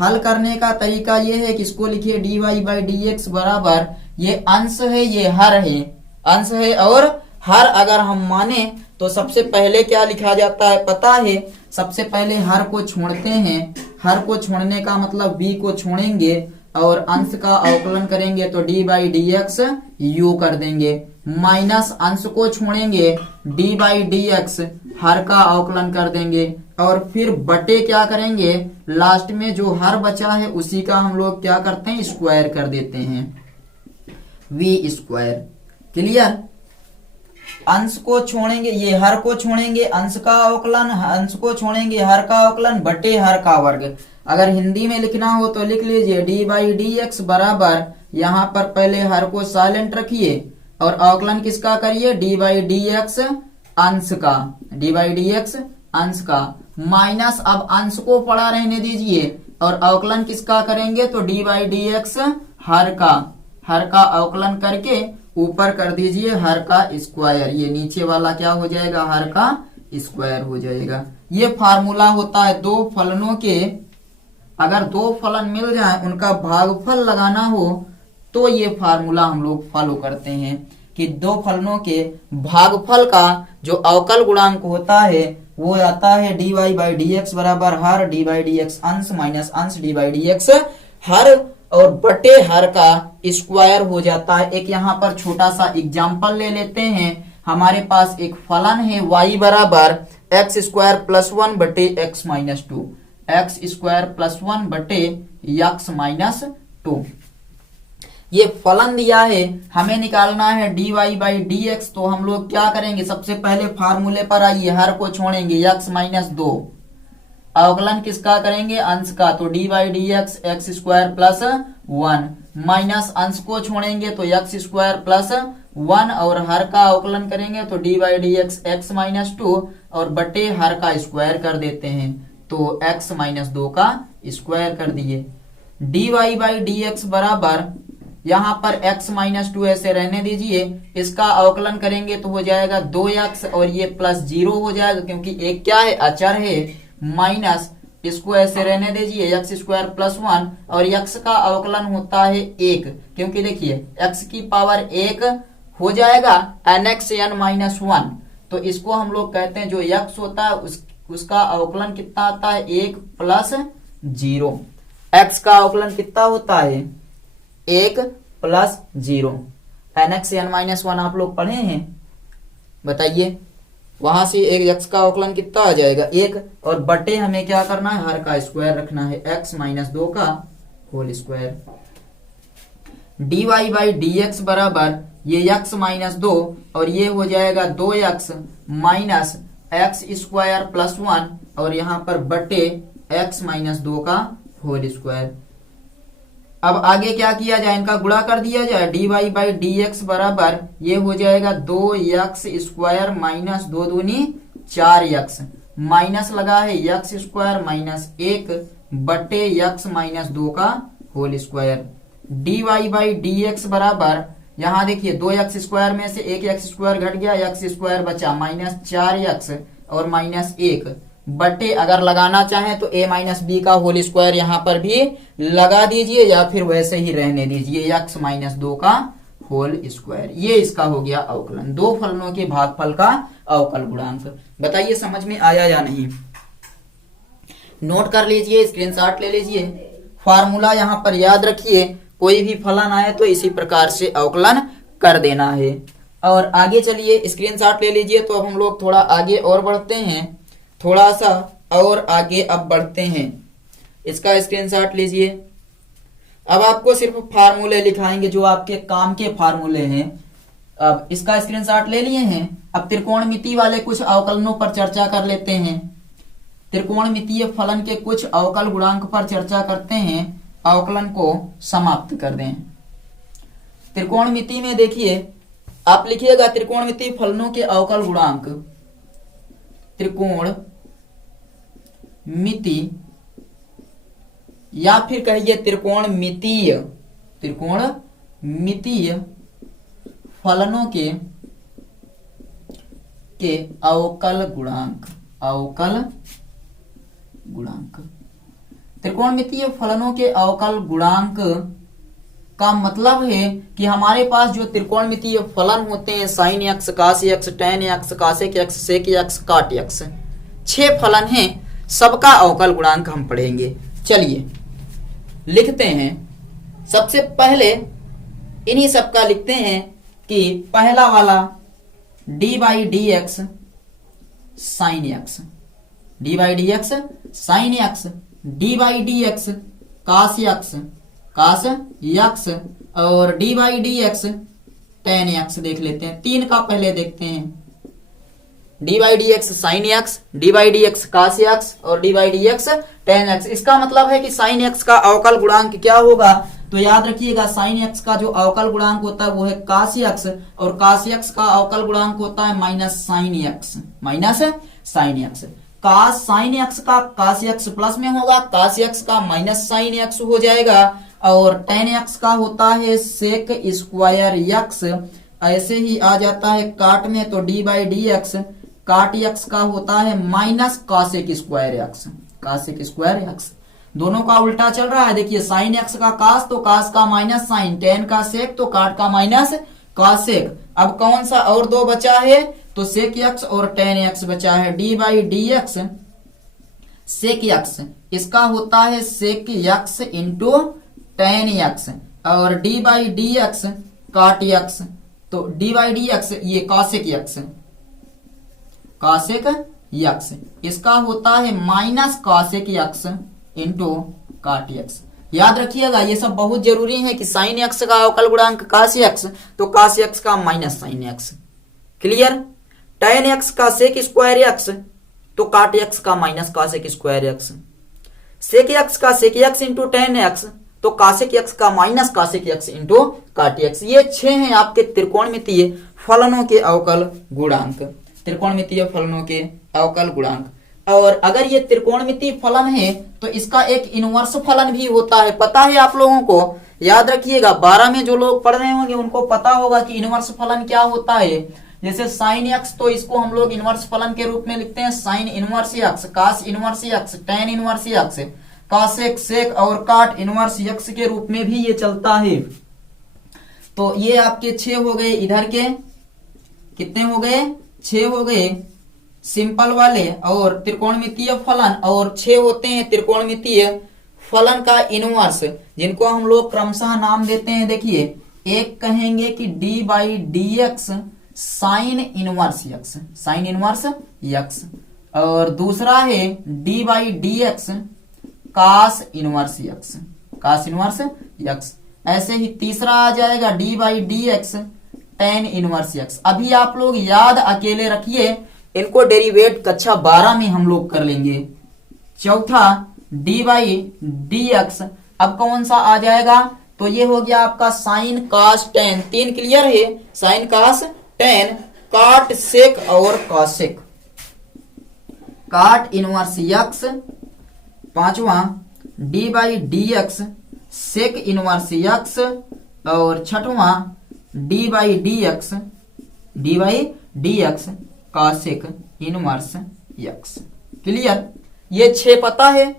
हल करने का तरीका ये है कि इसको लिखिए dy बाई डी एक्स बराबर, ये अंश है ये हर है, अंश है और हर अगर हम माने तो सबसे पहले क्या लिखा जाता है पता है, सबसे पहले हर को छोड़ते हैं, हर को छोड़ने का मतलब b को छोड़ेंगे और अंश का अवकलन करेंगे तो d by D x you कर देंगे, माइनस अंश को छोड़ेंगे डी बाई डी एक्स हर का अवकलन कर देंगे और फिर बटे क्या करेंगे, लास्ट में जो हर बचा है उसी का हम लोग क्या करते हैं, स्क्वायर कर देते हैं, v स्क्वायर। क्लियर, अंश को छोड़ेंगे, ये हर को छोड़ेंगे अंश का अवकलन, अंश को छोड़ेंगे हर का अवकलन बटे हर का वर्ग। अगर हिंदी में लिखना हो तो लिख लीजिए डी बाई डी एक्स बराबर, यहाँ पर पहले हर को साइलेंट रखिए और अवकलन किसका करिए, डी बाई डी एक्स अंश का, डी बाई डी एक्स अंश का, माइनस अब अंश को पड़ा रहने दीजिए और अवकलन किसका करेंगे तो डी बाई डी एक्स हर का अवकलन करके ऊपर कर दीजिए हर का स्क्वायर, ये नीचे वाला क्या हो जाएगा, हर का स्क्वायर हो जाएगा। ये फार्मूला होता है दो फलनों के, अगर दो फलन मिल जाए उनका भागफल लगाना हो तो ये फार्मूला हम लोग फॉलो करते हैं कि दो फलनों के भागफल का जो अवकल गुणांक होता है वो आता है dy बाई डी एक्स बराबर हर डी बाई डी एक्स अंश माइनस अंश डी बाई डी एक्स हर और बटे हर का स्क्वायर हो जाता है। एक यहाँ पर छोटा सा एग्जाम्पल ले लेते हैं। हमारे पास एक फलन है y बराबर एक्स स्क्वायर प्लस 1 बटे x minus 2, x square plus 1 बटे एक्स माइनस 2। ये फलन दिया है, हमें निकालना है dy बाई डी एक्स। तो हम लोग क्या करेंगे, सबसे पहले फार्मूले पर आइए, हर को छोड़ेंगे एक्स माइनस 2, अवकलन किसका करेंगे, अंश का, तो d by D x x square plus 1 minus अंश को छोड़ेंगे तो एक्स स्क्वायर प्लस 1 और हर का अवकलन करेंगे तो d by D x x minus 2 और बटे हर का स्क्वायर कर देते हैं तो एक्स माइनस 2 का स्क्वायर कर दिए। D y by D x बराबर, यहाँ पर x माइनस 2 ऐसे रहने दीजिए, इसका अवकलन करेंगे तो हो जाएगा 2x और ये प्लस 0 हो जाएगा क्योंकि एक क्या है, अचर है, माइनस इसको ऐसे रहने दीजिए एक्स स्क्वायर प्लस 1 और x का अवकलन होता है 1 क्योंकि देखिए x की पावर 1 हो जाएगा nx n माइनस 1, तो इसको हम लोग कहते हैं जो x होता है उसका अवकलन कितना आता है 1 प्लस 0। x का अवकलन कितना होता है 1 प्लस 0, nx n माइनस 1 आप लोग पढ़े हैं, बताइए। वहां से एक x का अवकलन कितना आ जाएगा 1 और बटे हमें क्या करना है, हर का स्क्वायर रखना है, x माइनस 2 का whole square. dy by D x बराबर ये x माइनस 2 और ये हो जाएगा 2x minus x square plus 1 और यहाँ पर बटे एक्स माइनस 2 का होल स्क्वायर। अब आगे क्या किया जाए, इनका गुणा कर दिया जाए, d y by D x बराबर ये हो जाएगा 2x स्क्वायर माइनस 2 दूनी 4x, माइनस लगा है x स्क्वायर माइनस 1 बटे x माइनस 2 का whole square. D y by D x बराबर यहाँ देखिए 2x स्क्वायर में से एक x स्क्वायर घट गया, x स्क्वायर बचा माइनस 4x और माइनस 1 बटे, अगर लगाना चाहें तो a माइनस बी का होल स्क्वायर यहाँ पर भी लगा दीजिए या फिर वैसे ही रहने दीजिए, x माइनस 2 का होल स्क्वायर। ये इसका हो गया अवकलन, दो फलनों के भागफल का अवकल गुणांक। बताइए समझ में आया या नहीं? नोट कर लीजिए, स्क्रीनशॉट ले लीजिए, फार्मूला यहाँ पर याद रखिए, कोई भी फलन आए तो इसी प्रकार से अवकलन कर देना है। और आगे चलिए, स्क्रीनशॉट ले लीजिए। तो अब हम लोग थोड़ा आगे और बढ़ते हैं, थोड़ा सा और आगे अब बढ़ते हैं, इसका स्क्रीनशॉट लीजिए। अब आपको सिर्फ फार्मूले लिखाएंगे जो आपके काम के फार्मूले हैं। अब इसका स्क्रीनशॉट ले लिए हैं। अब त्रिकोणमिति वाले कुछ अवकलनों पर चर्चा कर लेते हैं। त्रिकोणमितीय फलन के कुछ अवकल गुणांक पर चर्चा करते हैं, अवकलन को समाप्त कर दें। त्रिकोणमिति में देखिए, आप लिखिएगा त्रिकोणमितीय फलनों के अवकल गुणांक, त्रिकोण मिति या फिर कहिए त्रिकोण मितीय फलनों के अवकल गुणांक, त्रिकोणमितीय फलनों के अवकल गुणांक का मतलब है कि हमारे पास जो त्रिकोणमितीय फलन होते हैं sine x, cos x, tan x, cosec x, sec x, cot x, 6 फलन हैं, सबका अवकल गुणांक हम पढ़ेंगे। चलिए लिखते हैं। सबसे पहले इन्हीं सबका लिखते हैं कि पहला वाला d by D x sine x, d by D x sine x, d by D x cos x और d by D x tan x देख लेते हैं। 3 का पहले देखते हैं, d by D x sine x, d by D x cos x और d by D x tan x. इसका मतलब है कि साइन एक्स का अवकल गुणांक क्या होगा, तो याद रखिएगा साइन एक्स का जो अवकल गुणांक होता है वो है कास एक्स और कास एक्स का अवकल गुणांक होता है माइनस साइन एक्स। कास साइन एक्स का कास एक्स प्लस में होगा, कास एक्स का माइनस साइन एक्स हो जाएगा और टेन एक्स का होता है सेक स्क्वायर एक्स, ऐसे ही आ जाता है काट में, तो d by D x cot x का होता है माइनस कासेक स्क्वायर एक्स। दोनों का उल्टा चल रहा है। देखिए साइन एक्स का कास तो कास का माइनस साइन, टेन का सेक तो काट का माइनस कासेक। अब कौन सा और 2 बचा है, तो सेक एक्स और टेन एक्स बचा है। D by D x sec x, इसका होता है sec x into tan x और d by D x cot x, तो डी बाई डी एक्स ये कासेक एक्स, इसका होता है minus cosec x into cot x. याद रखिएगा ये सब बहुत जरूरी है कि साइन एक्स का अवकल गुणांक कास एक्स, तो कास एक्स का minus sine x, clear. Tan x का सेक स्क्वायर एक्स, तो काट एक्स का minus cosec square x. Sec x का sec x into tan x, तो कासेक एक्स का minus cosec x into cot x. ये 6 हैं आपके त्रिकोणमितीय फलनों के अवकल गुणांक, त्रिकोणमितीय फलनों के अवकल गुणांक। और अगर ये त्रिकोणमितीय फलन है तो इसका एक इनवर्स फलन भी होता है, पता है आप लोगों को? याद रखिएगा 12 में जो लोग पढ़ रहे होंगे उनको पता होगा कि इनवर्स फलन क्या होता है। जैसे साइन एक्स, तो इसको हम लोग इनवर्स फलन के रूप में लिखते हैं sine inverse x, cos inverse x, tan inverse x, cosec sec और काट इनवर्स एक्स के रूप में भी ये चलता है। तो ये आपके 6 हो गए, इधर के कितने हो गए? 6 हो गए सिंपल वाले और त्रिकोणमितीय फलन, और 6 होते हैं त्रिकोणमितीय फलन का इनवर्स, जिनको हम लोग क्रमशः नाम देते हैं। देखिए एक कहेंगे कि d by D x sine inverse x, और दूसरा है d by D x cos inverse x. ऐसे ही तीसरा आ जाएगा d by D x tan inverse x. अभी आप लोग याद अकेले रखिए, इनको डेरिवेट कक्षा 12 में हम लोग कर लेंगे। चौथा डी बाई डी एक्स, अब कौन सा आ जाएगा, तो ये हो गया आपका साइन कास टेन, 3 क्लियर है, sine cos tan, cot sec और कॉसेक, काट इनवर्स एक्स। पांचवा d by D x sec inverse x, और छठवां d by D x, d by D x cosec inverse x. Clear, ये 6 पता है।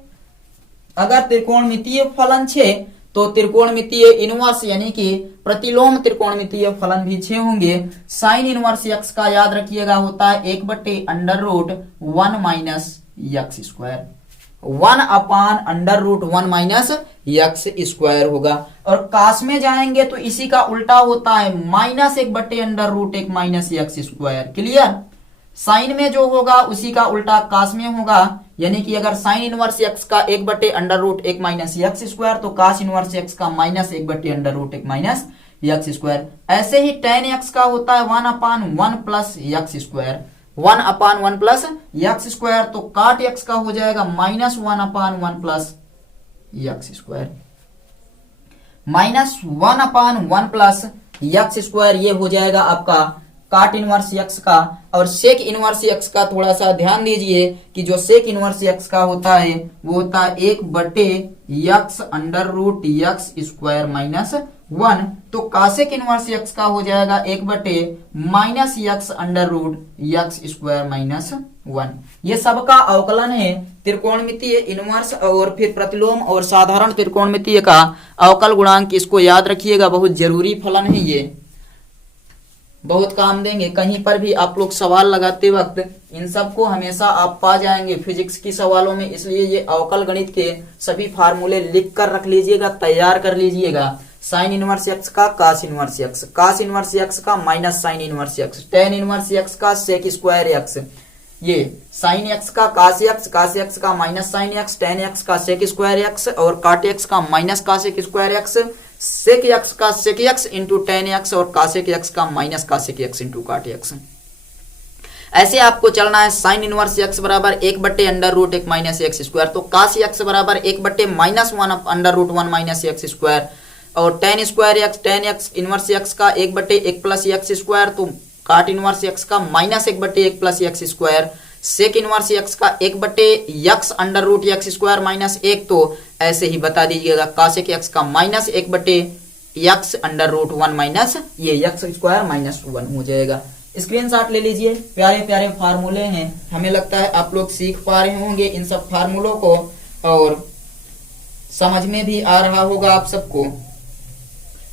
अगर त्रिकोणमितीय फलन 6 तो त्रिकोणमितीय इनवर्स यानी कि प्रतिलोम त्रिकोणमितीय फलन भी 6 होंगे। साइन इनवर्स एक्स का याद रखिएगा होता है 1/√1 minus x square, 1/√1 minus x square होगा। और कास में जाएंगे तो इसी का उल्टा होता है -1/√1 minus x square. Clear, sine में जो होगा उसी का उल्टा कास में होगा, यानी कि अगर साइन इनवर्स एक्स का 1/√1 माइनस एक्स स्क्वायर तो कास इनवर्स एक्स का -1/√1 माइनस एक्स स्क्वायर। ऐसे ही tan एक्स का होता है 1/1 plus x square, 1/1 plus x square, तो काट एक्स का हो जाएगा -1/1 plus x square, -1/1 plus x square, ये हो जाएगा आपका काट इनवर्स एक्स का। और सेक इनवर्स एक्स का थोड़ा सा ध्यान दीजिए कि जो सेक इनवर्स एक्स का होता है वो होता है 1/x√x स्क्वायर माइनस 1, तो कासेक इनवर्स एक्स का हो जाएगा 1/-x√x स्क्वायर माइनस 1। ये सबका अवकलन है त्रिकोणमितीय इनवर्स और फिर प्रतिलोम और साधारण त्रिकोणमितीय का अवकल गुणांक। इसको याद रखिएगा, बहुत जरूरी फलन है, ये बहुत काम देंगे। कहीं पर भी आप लोग सवाल लगाते वक्त इन सबको हमेशा आप पा जाएंगे फिजिक्स की सवालों में, इसलिए ये अवकल गणित के सभी फार्मूले लिख कर रख लीजिएगा, तैयार कर लीजिएगा। साइन इनवर्स एक्स का cos inverse x, cos inverse x का minus sine inverse x, tan inverse x का सेक स्क्वायर एक्स, ये साइन एक्स का कास एक्स का minus sine x, tan x का सेक स्क्वायर एक्स और cot x का minus cosec square x, sec x का sec x into tan x और cosec x का minus cosec x into cot x. ऐसे आपको चलना है। साइन इनवर्स एक्स बराबर 1/√1 माइनस एक्स स्क्वायर, तो कास एक्स बराबर 1/-1 माइनस एक्स स्क्वायर, और ten square x, tan x inverse x का 1/1 प्लस एक्स स्क्वायर, तो काट इनवर्स एक्स का -1/1 plus x square, sec inverse x का 1/x√x स्क्वायर माइनस 1, तो ऐसे ही बता दीजिएगा कासेक एक्स का -1/x√1 माइनस ये एक्स स्क्वायर माइनस 1 हो जाएगा। स्क्रीनशॉट ले लीजिए, प्यारे प्यारे फार्मूले हैं। हमें लगता है आप लोग सीख पा रहे होंगे इन सब फार्मूलों को और समझ में भी आ रहा होगा आप सबको।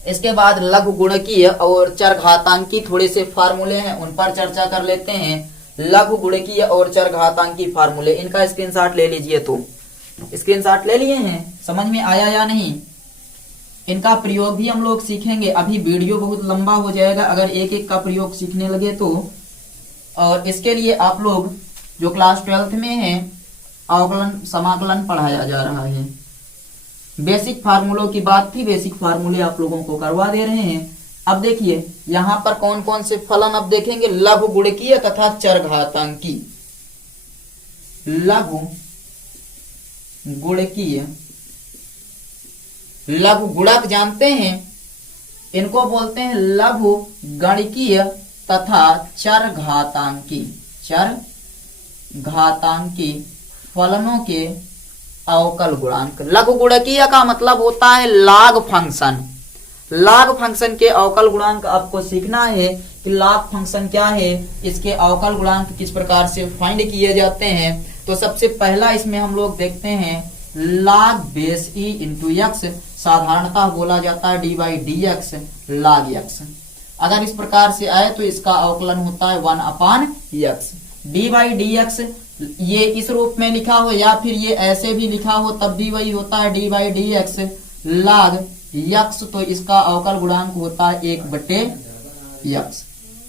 इसके बाद लघु गुणकीय और चरघातांकी थोड़े से फार्मूले हैं, उन पर चर्चा कर लेते हैं। लघु गुणकीय और चरघातांकी फार्मूले, इनका स्क्रीनशॉट ले लीजिए। तो स्क्रीनशॉट ले लिए हैं, समझ में आया या नहीं? इनका प्रयोग भी हम लोग सीखेंगे। अभी वीडियो बहुत लंबा हो जाएगा अगर एक एक का प्रयोग सीखने लगे तो। और इसके लिए आप लोग जो क्लास 12th में है अवकलन समाकलन पढ़ाया जा रहा है। बेसिक फार्मूलों की बात थी, बेसिक फार्मूले आप लोगों को करवा दे रहे हैं। अब देखिए यहां पर कौन कौन से फलन अब देखेंगे, लघु गुणकीय तथा चरघातांकी। लघु गुणकीय, लघु गुणक जानते हैं, इनको बोलते हैं लघु गणकीय तथा चरघातांकी। चरघातांकी फलनों के अवकल गुणांक। लघु गुणकीय का मतलब होता है लॉग फंक्शन। लॉग फंक्शन के अवकल गुणांक आपको सीखना है कि लॉग फंक्शन क्या है, इसके अवकल गुणांक किस प्रकार से फाइंड किए जाते हैं। तो सबसे पहला इसमें हम लोग देखते हैं log base E into x, साधारणतः बोला जाता है d by D x log x. अगर इस प्रकार से आए तो इसका अवकलन होता है 1/x। D by D x ये इस रूप में लिखा हो या फिर ये ऐसे भी लिखा हो तब भी वही होता है d by D x log x, तो इसका अवकल गुणांक होता है 1/x।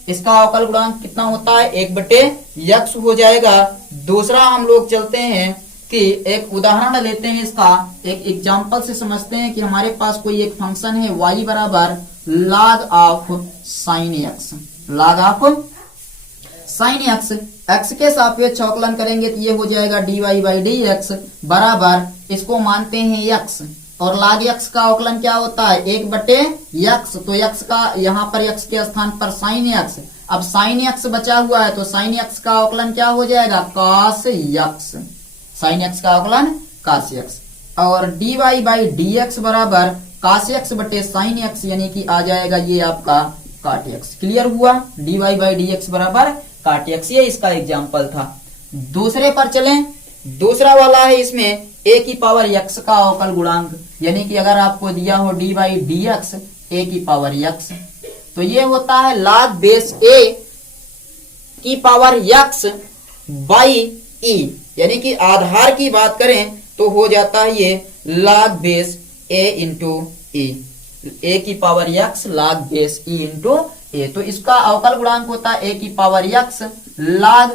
इसका अवकल गुणांक कितना होता है, 1/x हो जाएगा। दूसरा हम लोग चलते हैं कि एक उदाहरण लेते हैं, इसका एक एग्जांपल से समझते हैं कि हमारे पास कोई एक फंक्शन है y बराबर log of sine x. log of sine x x के सापेक्ष अवकलन करेंगे तो ये हो जाएगा dy बाई डी एक्स बराबर, इसको मानते हैं x, और log x का अवकलन क्या होता है 1/x, तो x का यहाँ पर x के स्थान पर sin x, अब sin x बचा हुआ है तो sin x का अवकलन क्या हो जाएगा cos x, sin x का अवकलन cos x, और dy बाई डी एक्स बराबर cos x बटे sin x, यानी कि आ जाएगा ये आपका cot x। क्लियर हुआ, dy बाई डी एक्स बराबर cot x, ये इसका एग्जाम्पल था। दूसरे पर चलें, दूसरा वाला है इसमें a की पावर x का अवकल गुणांक, यानी कि अगर आपको दिया हो D by D x a की पावर x, तो ये होता है log बेस a की पावर x बाई e, यानी कि आधार की बात करें तो हो जाता है ये log base a into e, a की power x log base e into a, तो इसका अवकल गुणांक होता है a की power x log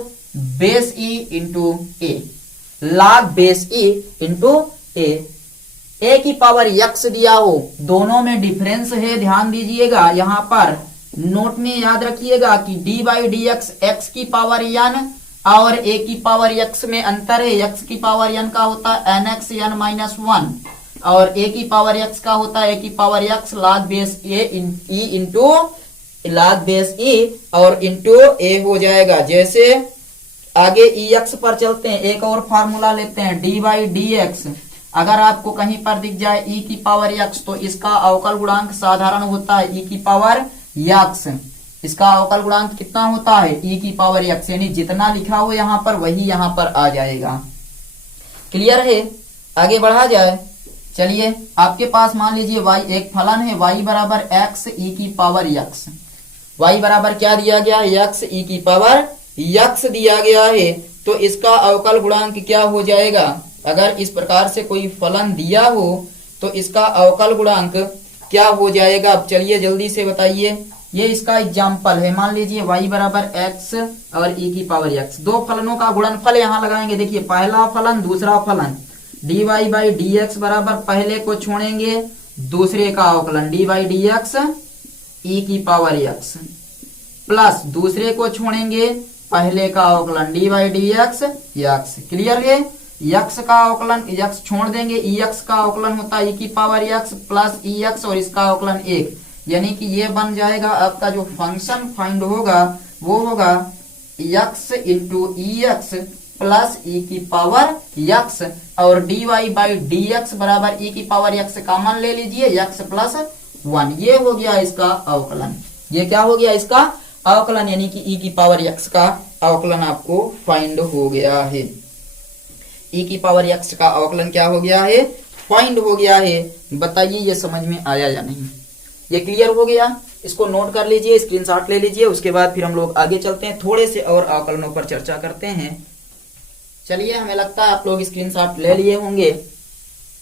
base e into a, log base e into a की पावर x दिया हो, दोनों में डिफरेंस है, ध्यान दीजिएगा यहाँ पर नोट में याद रखिएगा कि d by D x x की पावर n और a की पावर x में अंतर है, x की पावर n का होता है nx n माइनस 1 और a की पावर x का होता है a की power x log base e into log base e और इंटू a हो जाएगा। जैसे आगे ex पर चलते हैं, एक और फार्मूला लेते हैं डी बाई डी एक्स, अगर आपको कहीं पर दिख जाए e की पावर x तो इसका अवकल गुणांक साधारण होता है e की पावर x, इसका अवकल गुणांक कितना होता है e की पावर x, यानी जितना लिखा हो यहाँ पर वही यहाँ पर आ जाएगा। क्लियर है, आगे बढ़ा जाए। चलिए आपके पास मान लीजिए y एक फलन है, y बराबर x e की पावर x, y बराबर क्या दिया गया x e की पावर x दिया गया है, तो इसका अवकल गुणांक क्या हो जाएगा, अगर इस प्रकार से कोई फलन दिया हो तो इसका अवकल गुणांक क्या हो जाएगा। अब चलिए जल्दी से बताइए, ये इसका एग्जाम्पल है, मान लीजिए y बराबर x और e की पावर x, दो फलनों का गुणनफल यहाँ लगाएंगे। देखिए पहला फलन दूसरा फलन, dy बाई डी एक्स बराबर पहले को छोड़ेंगे दूसरे का अवकलन dy by D x e की पावर x प्लस दूसरे को छोड़ेंगे पहले का अवकलन D by D x x. Clear है, x का अवकलन x छोड़ देंगे, ex का अवकलन होता है e की पावर x प्लस ex और इसका अवकलन 1, यानी कि ये बन जाएगा आपका जो फंक्शन फाइंड होगा वो होगा x into ex plus e की पावर x, और dy बाई डी एक्स बराबर e की पावर x कॉमन ले लीजिए x प्लस 1, ये हो गया इसका अवकलन। ये क्या हो गया इसका अवकलन, यानी कि e की पावर x का अवकलन आपको फाइंड हो गया है। e की पावर x का अवकलन क्या हो गया है, फाइंड हो गया है। बताइए ये समझ में आया या नहीं, ये क्लियर हो गया, इसको नोट कर लीजिए, स्क्रीनशॉट ले लीजिए, उसके बाद फिर हम लोग आगे चलते हैं, थोड़े से और अवकलनों पर चर्चा करते हैं। चलिए हमें लगता है आप लोग स्क्रीनशॉट ले लिए होंगे।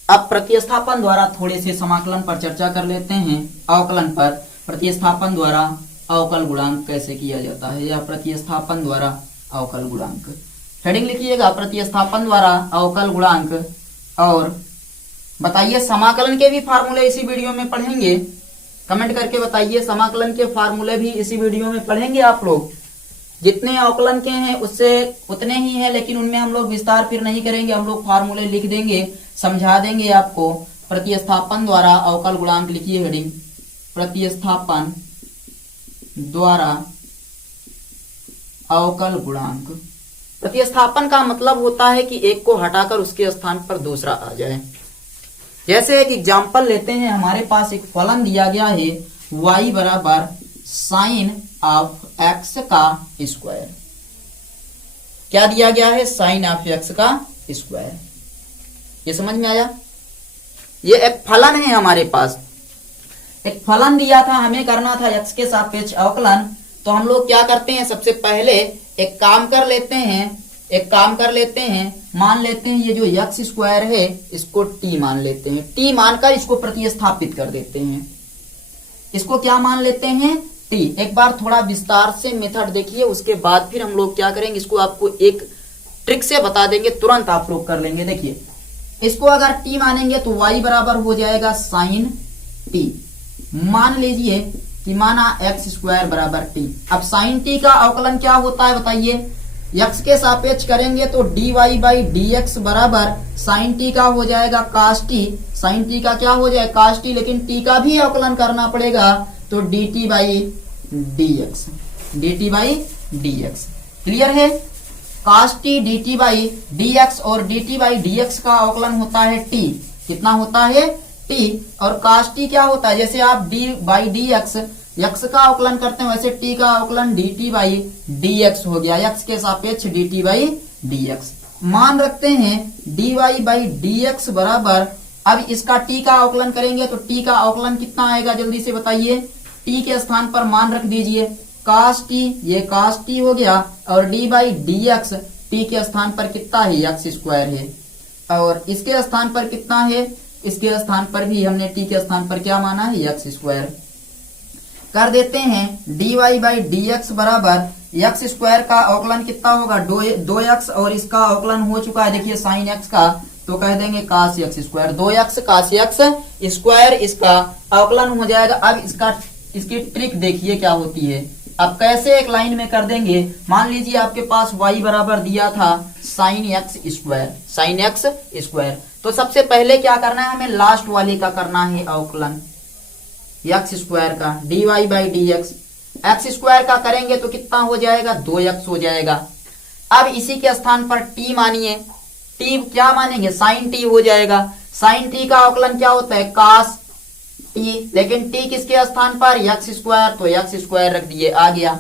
अब प्रतिस्थापन द्वारा थोड़े से समाकलन पर चर्चा कर लेते हैं। अवकलन पर प्रतिस्थापन द्वारा अवकल गुणांक कैसे किया जाता है, या प्रतिस्थापन द्वारा अवकल गुणांक, हेडिंग लिखिएगा प्रतिस्थापन द्वारा अवकल गुणांक। और बताइए समाकलन के भी फार्मूले इसी वीडियो में पढ़ेंगे, कमेंट करके बताइए समाकलन के फार्मूले भी इसी वीडियो में पढ़ेंगे आप लोग। जितने अवकलन के हैं उससे उतने ही हैं, लेकिन उनमें हम लोग विस्तार फिर नहीं करेंगे, हम लोग फार्मूले लिख देंगे, समझा देंगे आपको। प्रतिस्थापन द्वारा अवकल गुणांक लिखिए हेडिंग, प्रतिस्थापन द्वारा अवकल गुणांक। प्रतिस्थापन का मतलब होता है कि एक को हटाकर उसके स्थान पर दूसरा आ जाए। जैसे एक एग्जाम्पल लेते हैं, हमारे पास एक फलन दिया गया है y बराबर साइन ऑफ x का स्क्वायर। क्या दिया गया है, साइन ऑफ x का स्क्वायर। ये समझ में आया, ये एक फलन है हमारे पास, एक फलन दिया था, हमें करना था x के सापेक्ष अवकलन। तो हम लोग क्या करते हैं, सबसे पहले एक काम कर लेते हैं, मान लेते हैं ये जो x स्क्वायर है इसको t मान लेते हैं, t मानकर इसको प्रतिस्थापित कर देते हैं। इसको क्या मान लेते हैं, t। एक बार थोड़ा विस्तार से मेथड देखिए, उसके बाद फिर हम लोग क्या करेंगे, इसको आपको एक ट्रिक से बता देंगे, तुरंत आप लोग कर लेंगे। देखिए इसको अगर t मानेंगे तो y बराबर हो जाएगा साइन t। मान लीजिए कि माना x स्क्वायर बराबर t। अब साइन t का अवकलन क्या होता है बताइए, यक्स के सापेक्ष करेंगे तो d y by D x बराबर साइन टी का हो जाएगा कास टी, साइन टी का क्या हो जाए कास टी, लेकिन टी का भी अवकलन करना पड़ेगा तो D T by D x, D T by D X. Clear है? Cos T D T by D X और D T by D X का अवकलन होता है टी, कितना होता है टी, और कास टी क्या होता है, जैसे आप d by D x x का अवकलन करते हैं वैसे टी का अवकलन d T by D x हो गया, यक्स के सापेक्ष d T by D x. मान रखते हैं d y by D x बराबर, अब इसका टी का अवकलन करेंगे तो टी का अवकलन कितना आएगा जल्दी से बताइए, टी के स्थान पर मान रख दीजिए कास टी, ये कास टी हो गया, और d by D x T के स्थान पर कितना है एक्स स्क्वायर है, और इसके स्थान पर कितना है, इसके स्थान पर भी हमने टी के स्थान पर क्या माना है एक्स स्क्वायर। कर देते हैं d y by D x बराबर एक्स स्क्वायर का अवकलन कितना होगा दो एक्स, और इसका अवकलन हो चुका है देखिए साइन एक्स का, तो कह देंगे कास एक्स स्क्वायर, दो एक्स कास एक्स स्क्वायर इसका अवकलन हो जाएगा। अब इसकी ट्रिक देखिए क्या होती है, अब कैसे एक लाइन में कर देंगे। मान लीजिए आपके पास y बराबर दिया था sine x square, sine x square, तो सबसे पहले क्या करना है हमें, लास्ट वाले का करना है अवकलन एक्स स्क्वायर का d y by D x, x square का करेंगे तो कितना हो जाएगा दो एक्स हो जाएगा। अब इसी के स्थान पर टी मानिए, टी क्या मानेंगे साइन टी हो जाएगा, साइन टी का अवकलन क्या होता है कास टी, लेकिन टी किसके स्थान पर एक्स स्क्वायर, तो एक्स स्क्वायर रख दिए, आ गया,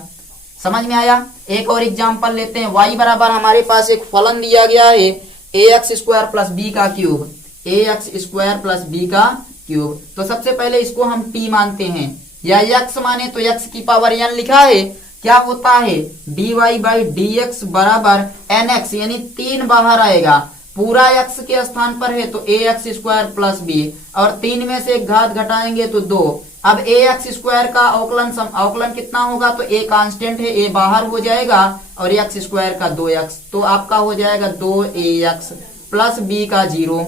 समझ में आया। एक और एग्जांपल लेते हैं, y बराबर हमारे पास एक फलन दिया गया है ए एक्स स्क्वायर प्लस बी का क्यूब, ए एक्स स्क्वायर प्लस बी का क्यूब, तो सबसे पहले इसको हम t मानते हैं, या x माने तो x की पावर n लिखा है, क्या होता है dy बाई डी एक्स बराबर nx, यानी 3 बाहर आएगा, पूरा x के स्थान पर है तो ए एक्स स्क्वायर प्लस बी, और 3 में से एक घात घटाएंगे तो 2। अब ए एक्स स्क्वायर का अवकलन कितना होगा, तो a कांस्टेंट है, a बाहर हो जाएगा, और एक्स स्क्वायर का 2x, तो आपका हो जाएगा 2ax प्लस b का 0,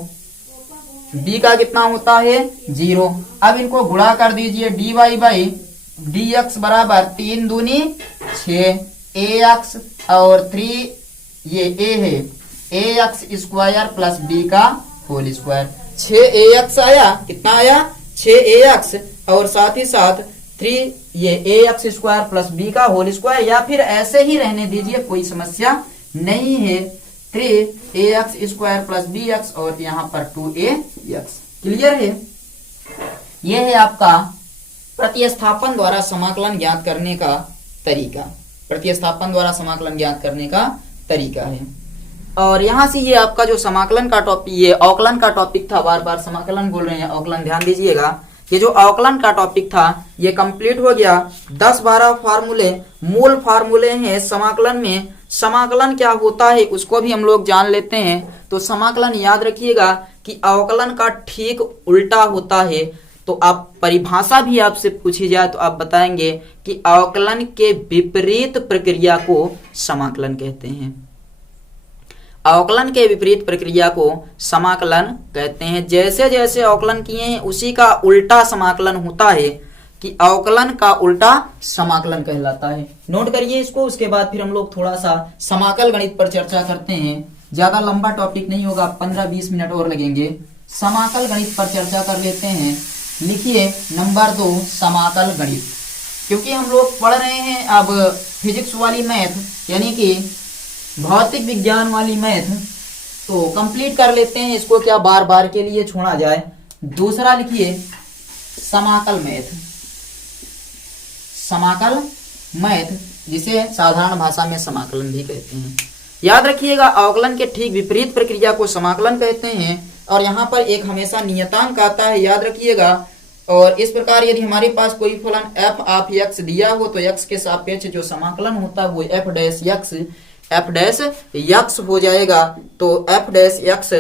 b का कितना होता है 0। अब इनको गुणा कर दीजिए, d y by D x बराबर 3 दूनी 6 ax और 3 ये a है ax स्क्वायर प्लस b का होल स्क्वायर, 6ax आया, कितना आया 6ax, और साथ ही साथ 3 ये ax स्क्वायर प्लस b का होल स्क्वायर, या फिर ऐसे ही रहने दीजिए कोई समस्या नहीं है, 3ax स्क्वायर प्लस bx और यहाँ पर 2ax। क्लियर है? यह है आपका प्रतिस्थापन द्वारा समाकलन ज्ञात करने का तरीका, प्रतिस्थापन द्वारा समाकलन ज्ञात करने का तरीका है। और यहाँ से ये आपका जो समाकलन का टॉपिक, ये अवकलन का टॉपिक था, बार बार समाकलन बोल रहे हैं, अवकलन ध्यान दीजिएगा, ये जो अवकलन का टॉपिक था ये कंप्लीट हो गया। 10-12 फार्मूले, मूल फार्मूले हैं समाकलन में, समाकलन क्या होता है उसको भी हम लोग जान लेते हैं। तो समाकलन याद रखिएगा कि अवकलन का ठीक उल्टा होता है, तो आप परिभाषा भी आपसे पूछी जाए तो आप बताएंगे कि अवकलन के विपरीत प्रक्रिया को समाकलन कहते हैं, अवकलन के विपरीत प्रक्रिया को समाकलन कहते हैं। जैसे जैसे अवकलन किए हैं उसी का उल्टा समाकलन होता है, कि अवकलन का उल्टा समाकलन कहलाता है। नोट करिए इसको, उसके बाद फिर हम लोग थोड़ा सा समाकल गणित पर चर्चा करते हैं। ज्यादा लंबा टॉपिक नहीं होगा, 15-20 मिनट और लगेंगे। समाकल गणित पर चर्चा कर लेते हैं। लिखिए नंबर 2 समाकल गणित, क्योंकि हम लोग पढ़ रहे हैं अब फिजिक्स वाली मैथ, यानी कि भौतिक विज्ञान वाली मैथ, तो कंप्लीट कर लेते हैं इसको, क्या बार बार के लिए छोड़ा जाए। दूसरा लिखिए समाकल मैथ, समाकल मैथ जिसे साधारण भाषा में समाकलन भी कहते हैं। याद रखिएगा अवकलन के ठीक विपरीत प्रक्रिया को समाकलन कहते हैं, और यहाँ पर एक हमेशा नियतांक आता है, याद रखिएगा। और इस प्रकार यदि हमारे पास कोई फलन f ऑफ x दिया हो तो x के सापेक्ष जो समाकलन होता है वो f डैश x हो जाएगा। तो f डैश x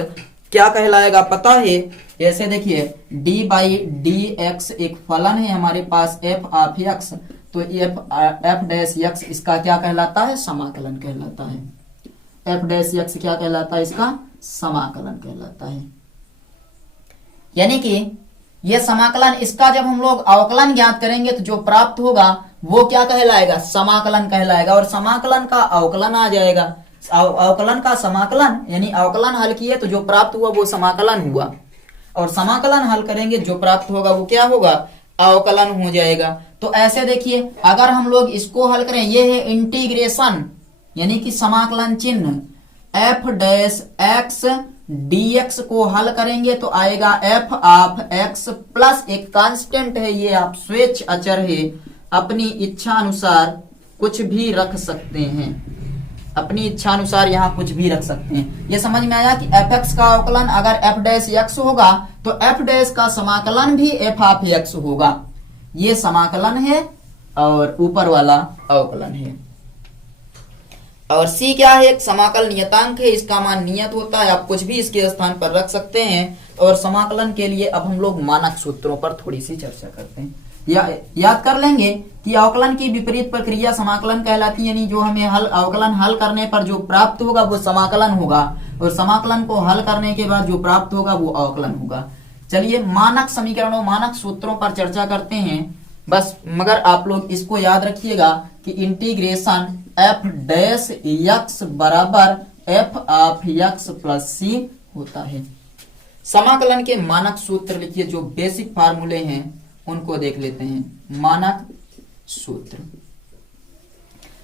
क्या कहलाएगा पता है? जैसे देखिए d बाई डी एक्स एक फलन है हमारे पास f ऑफ x, तो f डैश x इसका क्या कहलाता है? समाकलन कहलाता है। f डैश x क्या कहलाता है? इसका समाकलन कहलाता है। यानी कि ये समाकलन, इसका जब हम लोग अवकलन ज्ञात करेंगे तो जो प्राप्त होगा वो क्या कहलाएगा, समाकलन कहलाएगा। और समाकलन का अवकलन आ जाएगा। अवकलन का समाकलन यानी अवकलन हल किए तो जो प्राप्त हुआ वो समाकलन हुआ, और समाकलन हल करेंगे जो प्राप्त होगा वो क्या होगा, अवकलन हो जाएगा। तो ऐसे देखिए, अगर हम लोग इसको हल करें, ये है इंटीग्रेशन यानी कि समाकलन चिन्ह एफ डैश एक्स dx को हल करेंगे तो आएगा एफ ऑफ x प्लस एक कांस्टेंट है, ये आप स्वेच्छ अचर है, अपनी इच्छा अनुसार कुछ भी रख सकते हैं, अपनी इच्छा अनुसार यहाँ कुछ भी रख सकते हैं। ये समझ में आया कि fx का अवकलन अगर f डैश x होगा तो f डैश का समाकलन भी f ऑफ x होगा। ये समाकलन है और ऊपर वाला अवकलन है। और c क्या है, एक समाकल नियतांक है, इसका मान नियत होता है, आप कुछ भी इसके स्थान पर रख सकते हैं। और समाकलन के लिए अब हम लोग मानक सूत्रों पर थोड़ी सी चर्चा करते हैं। याद कर लेंगे कि अवकलन की विपरीत प्रक्रिया समाकलन कहलाती है, यानी जो हमें अवकलन हल करने पर जो प्राप्त होगा वो समाकलन होगा, और समाकलन को हल करने के बाद जो प्राप्त होगा वो अवकलन होगा। चलिए मानक समीकरणों, मानक सूत्रों पर चर्चा करते हैं बस। मगर आप लोग इसको याद रखिएगा कि इंटीग्रेशन एफ डैश एक्स बराबर एफ ऑफ एक्स प्लस सी होता है। समाकलन के मानक सूत्र लिखिए, जो बेसिक फार्मूले हैं उनको देख लेते हैं। मानक सूत्र,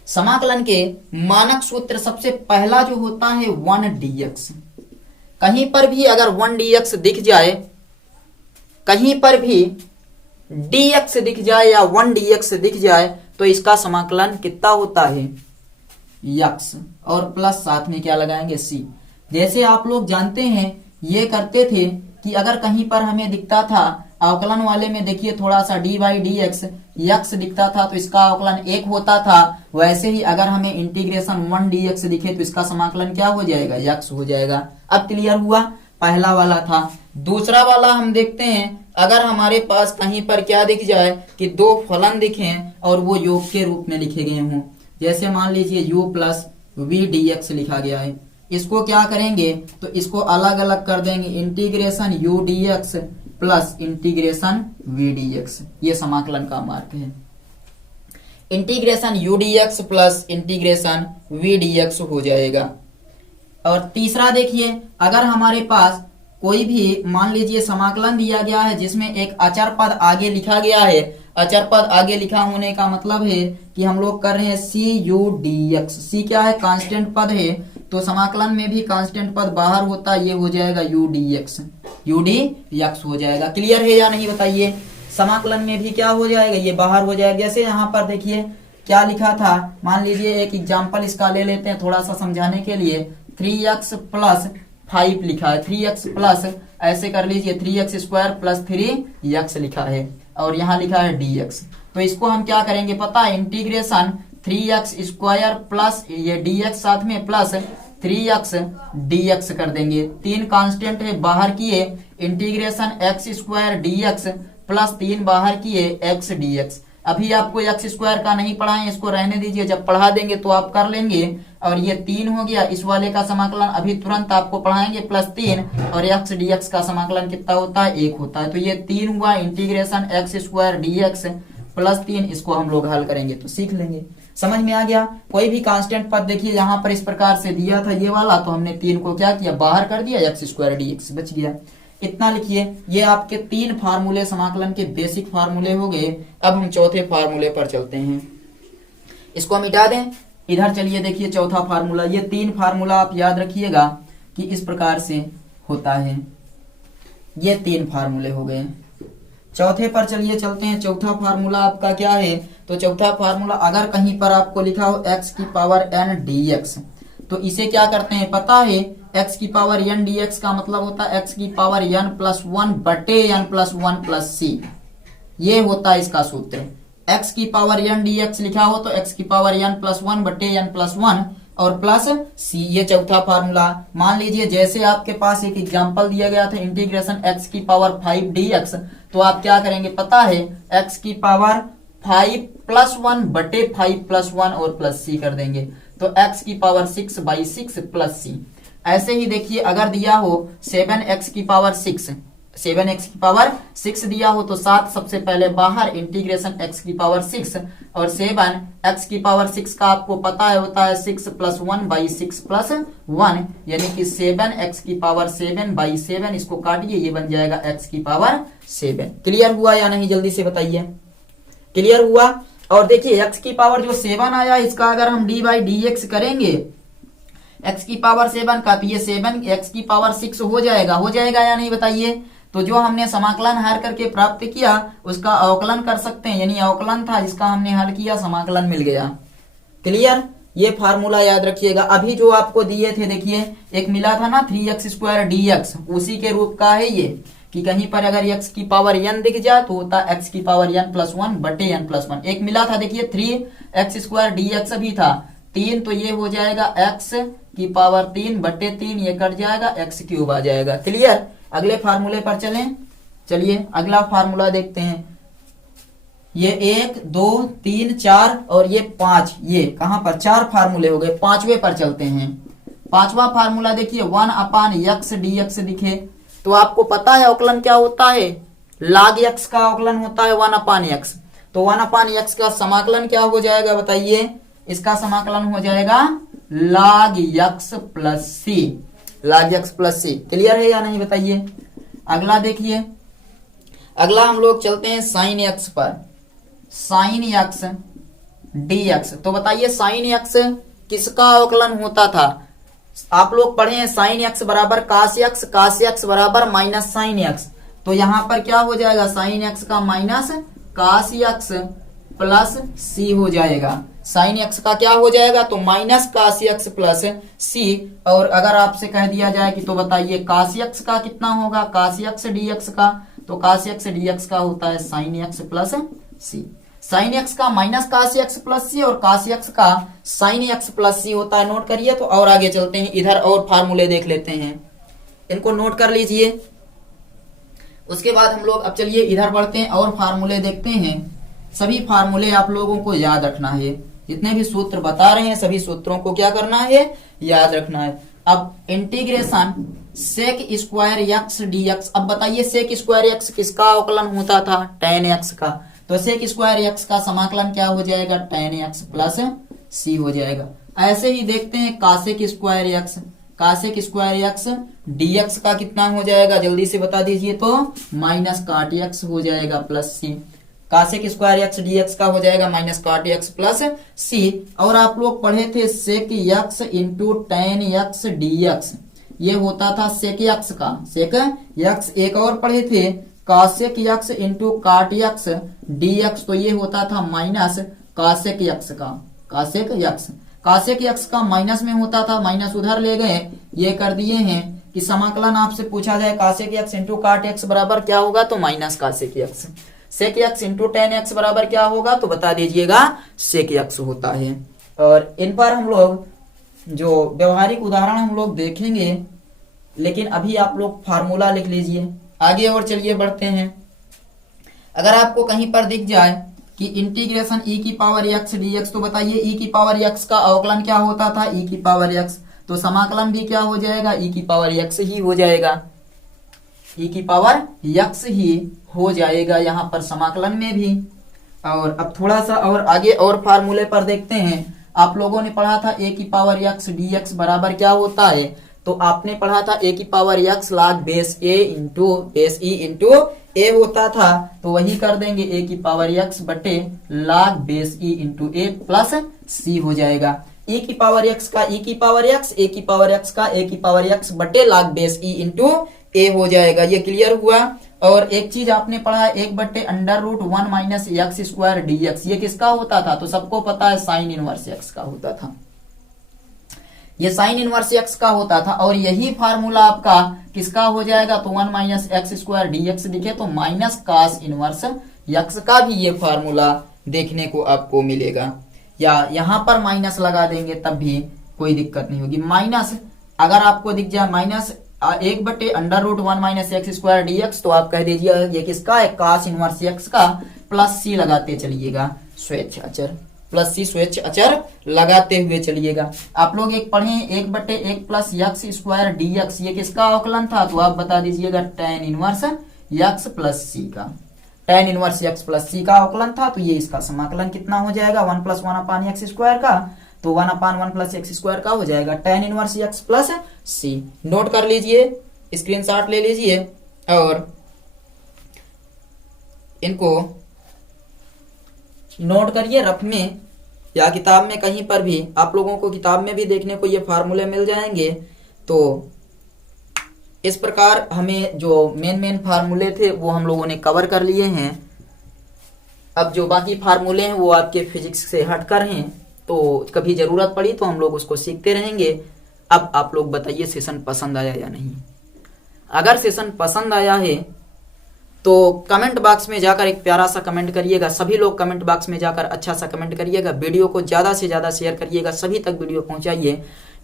समाकलन के मानक सूत्र सबसे पहला जो होता है 1dx। कहीं पर भी अगर 1dx दिख जाए, कहीं पर भी dx दिख जाए या 1dx दिख जाए तो इसका समाकलन कितना होता है, x, और प्लस साथ में क्या लगाएंगे, c। जैसे आप लोग जानते हैं ये करते थे कि अगर कहीं पर हमें दिखता था अवकलन वाले में, देखिए थोड़ा सा dy dx x दिखता था तो इसका अवकलन 1 होता था। वैसे ही अगर हमें इंटीग्रेशन 1dx दिखे तो इसका समाकलन क्या हो जाएगा, x हो जाएगा। अब क्लियर हुआ, पहला वाला था। दूसरा वाला हम देखते हैं, अगर हमारे पास कहीं पर क्या दिख जाए कि दो फलन दिखे और वो योग के रूप में लिखे गए हों, जैसे मान लीजिए u plus v d x लिखा गया है, इसको क्या करेंगे तो इसको अलग अलग कर देंगे, integration u d x plus integration v d x. ये समाकलन का मार्ग है, integration u d x plus integration v d x हो जाएगा। और तीसरा देखिए, अगर हमारे पास कोई भी मान लीजिए समाकलन दिया गया है जिसमें एक अचर पद आगे लिखा गया है, अचर पद आगे लिखा होने का मतलब है कि हम लोग कर रहे हैं सी यू डी एक्स। सी क्या है, कांस्टेंट पद है, तो समाकलन में भी कांस्टेंट पद बाहर होता है, ये हो जाएगा U D x, U D x हो जाएगा। क्लियर है या नहीं बताइए, समाकलन में भी क्या हो जाएगा, ये बाहर हो जाएगा। जैसे यहाँ पर देखिए क्या लिखा था, मान लीजिए एक एग्जाम्पल इसका ले लेते हैं थोड़ा सा समझाने के लिए। 3x प्लस 5 लिखा है, 3x प्लस ऐसे कर लीजिए 3x स्क्वायर प्लस 3x लिखा है, और यहाँ लिखा है dx। तो इसको हम क्या करेंगे पता है, इंटीग्रेशन 3x स्क्वायर प्लस ये dx साथ में प्लस 3x dx कर देंगे। 3 कांस्टेंट है बाहर किए, integration x square dx plus 3 बाहर किए x dx। अभी आपको एक्स स्क्वायर का नहीं पढ़ाएं, इसको रहने दीजिए, जब पढ़ा देंगे तो आप कर लेंगे। और ये 3 हो गया, इस वाले का समाकलन अभी तुरंत आपको पढ़ाएंगे प्लस 3, और एक्स डीएक्स का समाकलन कितना होता है, 1 होता है। तो ये 3 हुआ, integration x square d x plus 3, इसको हम लोग हल करेंगे तो सीख लेंगे। समझ में आ गया। कोई भी कांस्टेंट पद देखिए यहाँ पर इस प्रकार से दिया था ये वाला, तो हमने 3 को क्या किया, बाहर कर दिया, एक्स स्क्वायर डीएक्स बच गया। इतना लिखिए, ये आपके 3 फार्मूले समाकलन के बेसिक फार्मूले हो गए। अब हम चौथे फार्मूले पर चलते हैं, इसको मिटा दें। इधर चलिए देखिए चौथा फार्मूला, ये 3 फार्मूला आप याद रखिएगा कि इस प्रकार से होता है। ये 3 फार्मूले हो गए। चौथे पर चलिए चलते हैं। चौथा फार्मूला आपका क्या है, तो चौथा फार्मूला अगर कहीं पर आपको लिखा हो x की पावर n dx, तो इसे क्या करते हैं पता है, x की पावर n dx का मतलब होता है x की पावर n प्लस 1 बटे n प्लस 1 प्लस c। ये होता है इसका सूत्र। x की पावर n dx लिखा हो तो x की पावर n प्लस 1 बटे n प्लस 1 और प्लस c। ये चौथा फार्मूला। मान लीजिए जैसे आपके पास एक एग्जांपल दिया गया था, इंटीग्रेशन x की पावर 5 dx, तो आप क्या करेंगे पता है, x की पावर 5 प्लस 1 बटे 5 प्लस 1 और प्लस c कर देंगे, तो x की पावर 6 बाई 6 प्लस c। ऐसे ही देखिए अगर दिया हो 7x की पावर 6, 7 एक्स की पावर 6 दिया हो तो 7 सबसे पहले बाहर, इंटीग्रेशन एक्स की पावर 6 और 7 एक्स की पावर 6 का आपको पता है होता है 6 प्लस 1 बाई 6 प्लस 1, यानी कि 7 एक्स की पावर 7 बाई 7, इसको काटिए ये बन जाएगा एक्स की पावर 7। क्लियर हुआ या नहीं, जल्दी से बताइए, क्लियर हुआ। और देखिए एक्स की पावर जो 7 आया इसका अगर हम डी बाई डी एक्स करेंगे एक्स की पावर 7 का, तो ये 7 एक्स की पावर 6 हो जाएगा या नहीं बताइए। तो जो हमने समाकलन हल करके प्राप्त किया उसका अवकलन कर सकते हैं, यानी अवकलन था जिसका हमने हल किया, समाकलन मिल गया। क्लियर, ये फार्मूला याद रखिएगा। अभी जो आपको दिए थे देखिए, एक मिला था ना 3x² dx, उसी के रूप का है ये, कि कहीं पर अगर x की पावर n दिख जाए तो होता x की पावर n+1 बटे n+1। एक मिला था देखिए 3x² dx भी था 3, तो ये हो जाएगा x की पावर 3 बटे 3, ये कट जाएगा x³ आ जाएगा। क्लियर, अगले फार्मूले पर चलिए अगला फार्मूला देखते हैं। ये 1 2 3 4 और ये 5, ये कहां पर 4 फार्मूले हो गए, पांचवे पर चलते हैं। पांचवा फार्मूला देखिए 1/x dx दिखे, तो आपको पता है अवकलन क्या होता है, log x का अवकलन होता है 1/x। तो 1/x का समाकलन क्या हो जाएगा बताइए, इसका समाकलन हो जाएगा log x plus c, log x plus c। Clear है या नहीं बताइए। अगला देखिए, अगला हम लोग चलते हैं sin x पर, sin x dx। तो बताइए sin x किसका अवकलन होता था, आप लोग पढ़े हैं sin x बराबर cos x बराबर माइनस sin x। तो यहां पर क्या हो जाएगा, sin x का minus cos x plus c हो जाएगा। sin x का क्या हो जाएगा, तो minus cos x plus c। और अगर आपसे कह दिया जाए कि तो बताइए cos x का कितना होगा, cos x dx का, तो cos x dx का होता है sin x plus c। sin x का minus cos x plus c और cos x का sin x प्लस c होता है, नोट करिए। तो और आगे चलते हैं, इधर और फार्मूले देख लेते हैं, इनको नोट कर लीजिए। उसके बाद हम लोग अब चलिए इधर बढ़ते हैं और फार्मूले देखते हैं। सभी फार्मूले आप लोगों को याद रखना है, जितने भी सूत्र बता रहे हैं सभी सूत्रों को क्या करना है, याद रखना है। अब integration sec square x dx, अब बताइए सेक स्क्वायर x किसका अवकलन होता था, tan x का। तो सेक स्क्वायर x का समाकलन क्या हो जाएगा, tan x प्लस c हो जाएगा। ऐसे ही देखते हैं कासेक स्क्वायर x dx का कितना हो जाएगा, जल्दी से बता दीजिए। तो माइनस काट x हो जाएगा plus c, cosec square x dx का हो जाएगा माइनस काट x प्लस c। और आप लोग पढ़े थे सेक x into tan x dx, ये होता था सेक x का, सेक x। एक और पढ़े थे कासेक x इंटू काट x dx, तो ये होता था माइनस कासेक x का, कासेक x का माइनस में होता था, माइनस उधर ले गए, ये कर दिए हैं कि समाकलन आपसे पूछा जाए कासेक x इंटू काट x बराबर क्या होगा, तो माइनस कासेक x। सेक x इंटू tan x बराबर क्या होगा, तो बता दीजिएगा सेक x होता है। और इन पर हम लोग जो व्यवहारिक उदाहरण हम लोग देखेंगे, लेकिन अभी आप लोग फार्मूला लिख लीजिए। आगे और चलिए बढ़ते हैं। अगर आपको कहीं पर दिख जाए कि इंटीग्रेशन e की पावर x dx, तो बताइए e की पावर x का अवकलन क्या होता था, e की पावर x। तो समाकलन भी क्या हो जाएगा, e की पावर x ही हो जाएगा, e की पावर x ही हो जाएगा यहाँ पर समाकलन में भी। और अब थोड़ा सा और आगे और फार्मूले पर देखते हैं। आप लोगों ने पढ़ा था a की पावर x dx बराबर क्या होता है, तो आपने पढ़ा था a की power x log base a into base e into a होता था, तो वही कर देंगे a की पावर x बटे log base e into a plus c हो जाएगा। e की पावर x का e की पावर x, a की पावर x का a की पावर x बटे log base e into a हो जाएगा। ये क्लियर हुआ। और एक चीज आपने पढ़ा है 1/√1 माइनस एक्स स्क्वायर dx, ये किसका होता था, तो सबको पता है साइन इनवर्स x का होता था, ये साइन इनवर्स x का होता था। और यही फार्मूला आपका किसका हो जाएगा, तो 1 माइनस एक्स स्क्वायर dx दिखे तो माइनस कास इनवर्स x का भी ये फार्मूला देखने को आपको मिलेगा। या यहाँ पर माइनस लगा देंगे तब भी कोई दिक्कत नहीं होगी। माइनस अगर आपको दिख जाए minus 1/√1 minus x square dx, तो आप कह दीजिए ये किसका है, कास इनवर्स x का, प्लस c लगाते चलिएगा स्वेच्छाचार। प्लस सी स्वेच्छ अचर लगाते हुए चलिएगा। आप लोग एक पढ़े 1/1 प्लस यक्स स्क्वायर dx, ये किसका अवकलन था? तो आप बता दीजिएगा tan इनवर्स यक्स प्लस सी का, tan इनवर्स यक्स प्लस सी का अवकलन था। तो ये इसका समाकलन कितना हो जाएगा? 1 + 1 अपान एक्स स्क्वायर का, तो 1 अपान 1 प्लस एक्स स्क्वायर का हो जाएगा tan इनवर्स यक्स प्लस सी। नोट कर लीजिए, स्क्रीनशॉट ले लीजिए और इनको नोट करिए रफ में या किताब में, कहीं पर भी आप लोगों को किताब में भी देखने को ये फार्मूले मिल जाएंगे। तो इस प्रकार हमें जो मेन फार्मूले थे वो हम लोगों ने कवर कर लिए हैं। अब जो बाकी फार्मूले हैं वो आपके फिजिक्स से हटकर हैं, तो कभी जरूरत पड़ी तो हम लोग उसको सीखते रहेंगे। अब आप लोग बताइए सेशन पसंद आया या नहीं। अगर सेशन पसंद आया है तो कमेंट बॉक्स में जाकर एक प्यारा सा कमेंट करिएगा। सभी लोग कमेंट बॉक्स में जाकर अच्छा सा कमेंट करिएगा। वीडियो को ज़्यादा से ज़्यादा शेयर करिएगा, सभी तक वीडियो पहुंचाइए,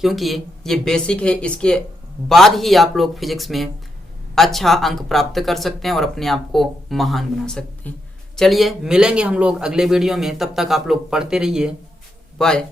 क्योंकि ये बेसिक है। इसके बाद ही आप लोग फिजिक्स में अच्छा अंक प्राप्त कर सकते हैं और अपने आप को महान बना सकते हैं। चलिए मिलेंगे हम लोग अगले वीडियो में, तब तक आप लोग पढ़ते रहिए। बाय।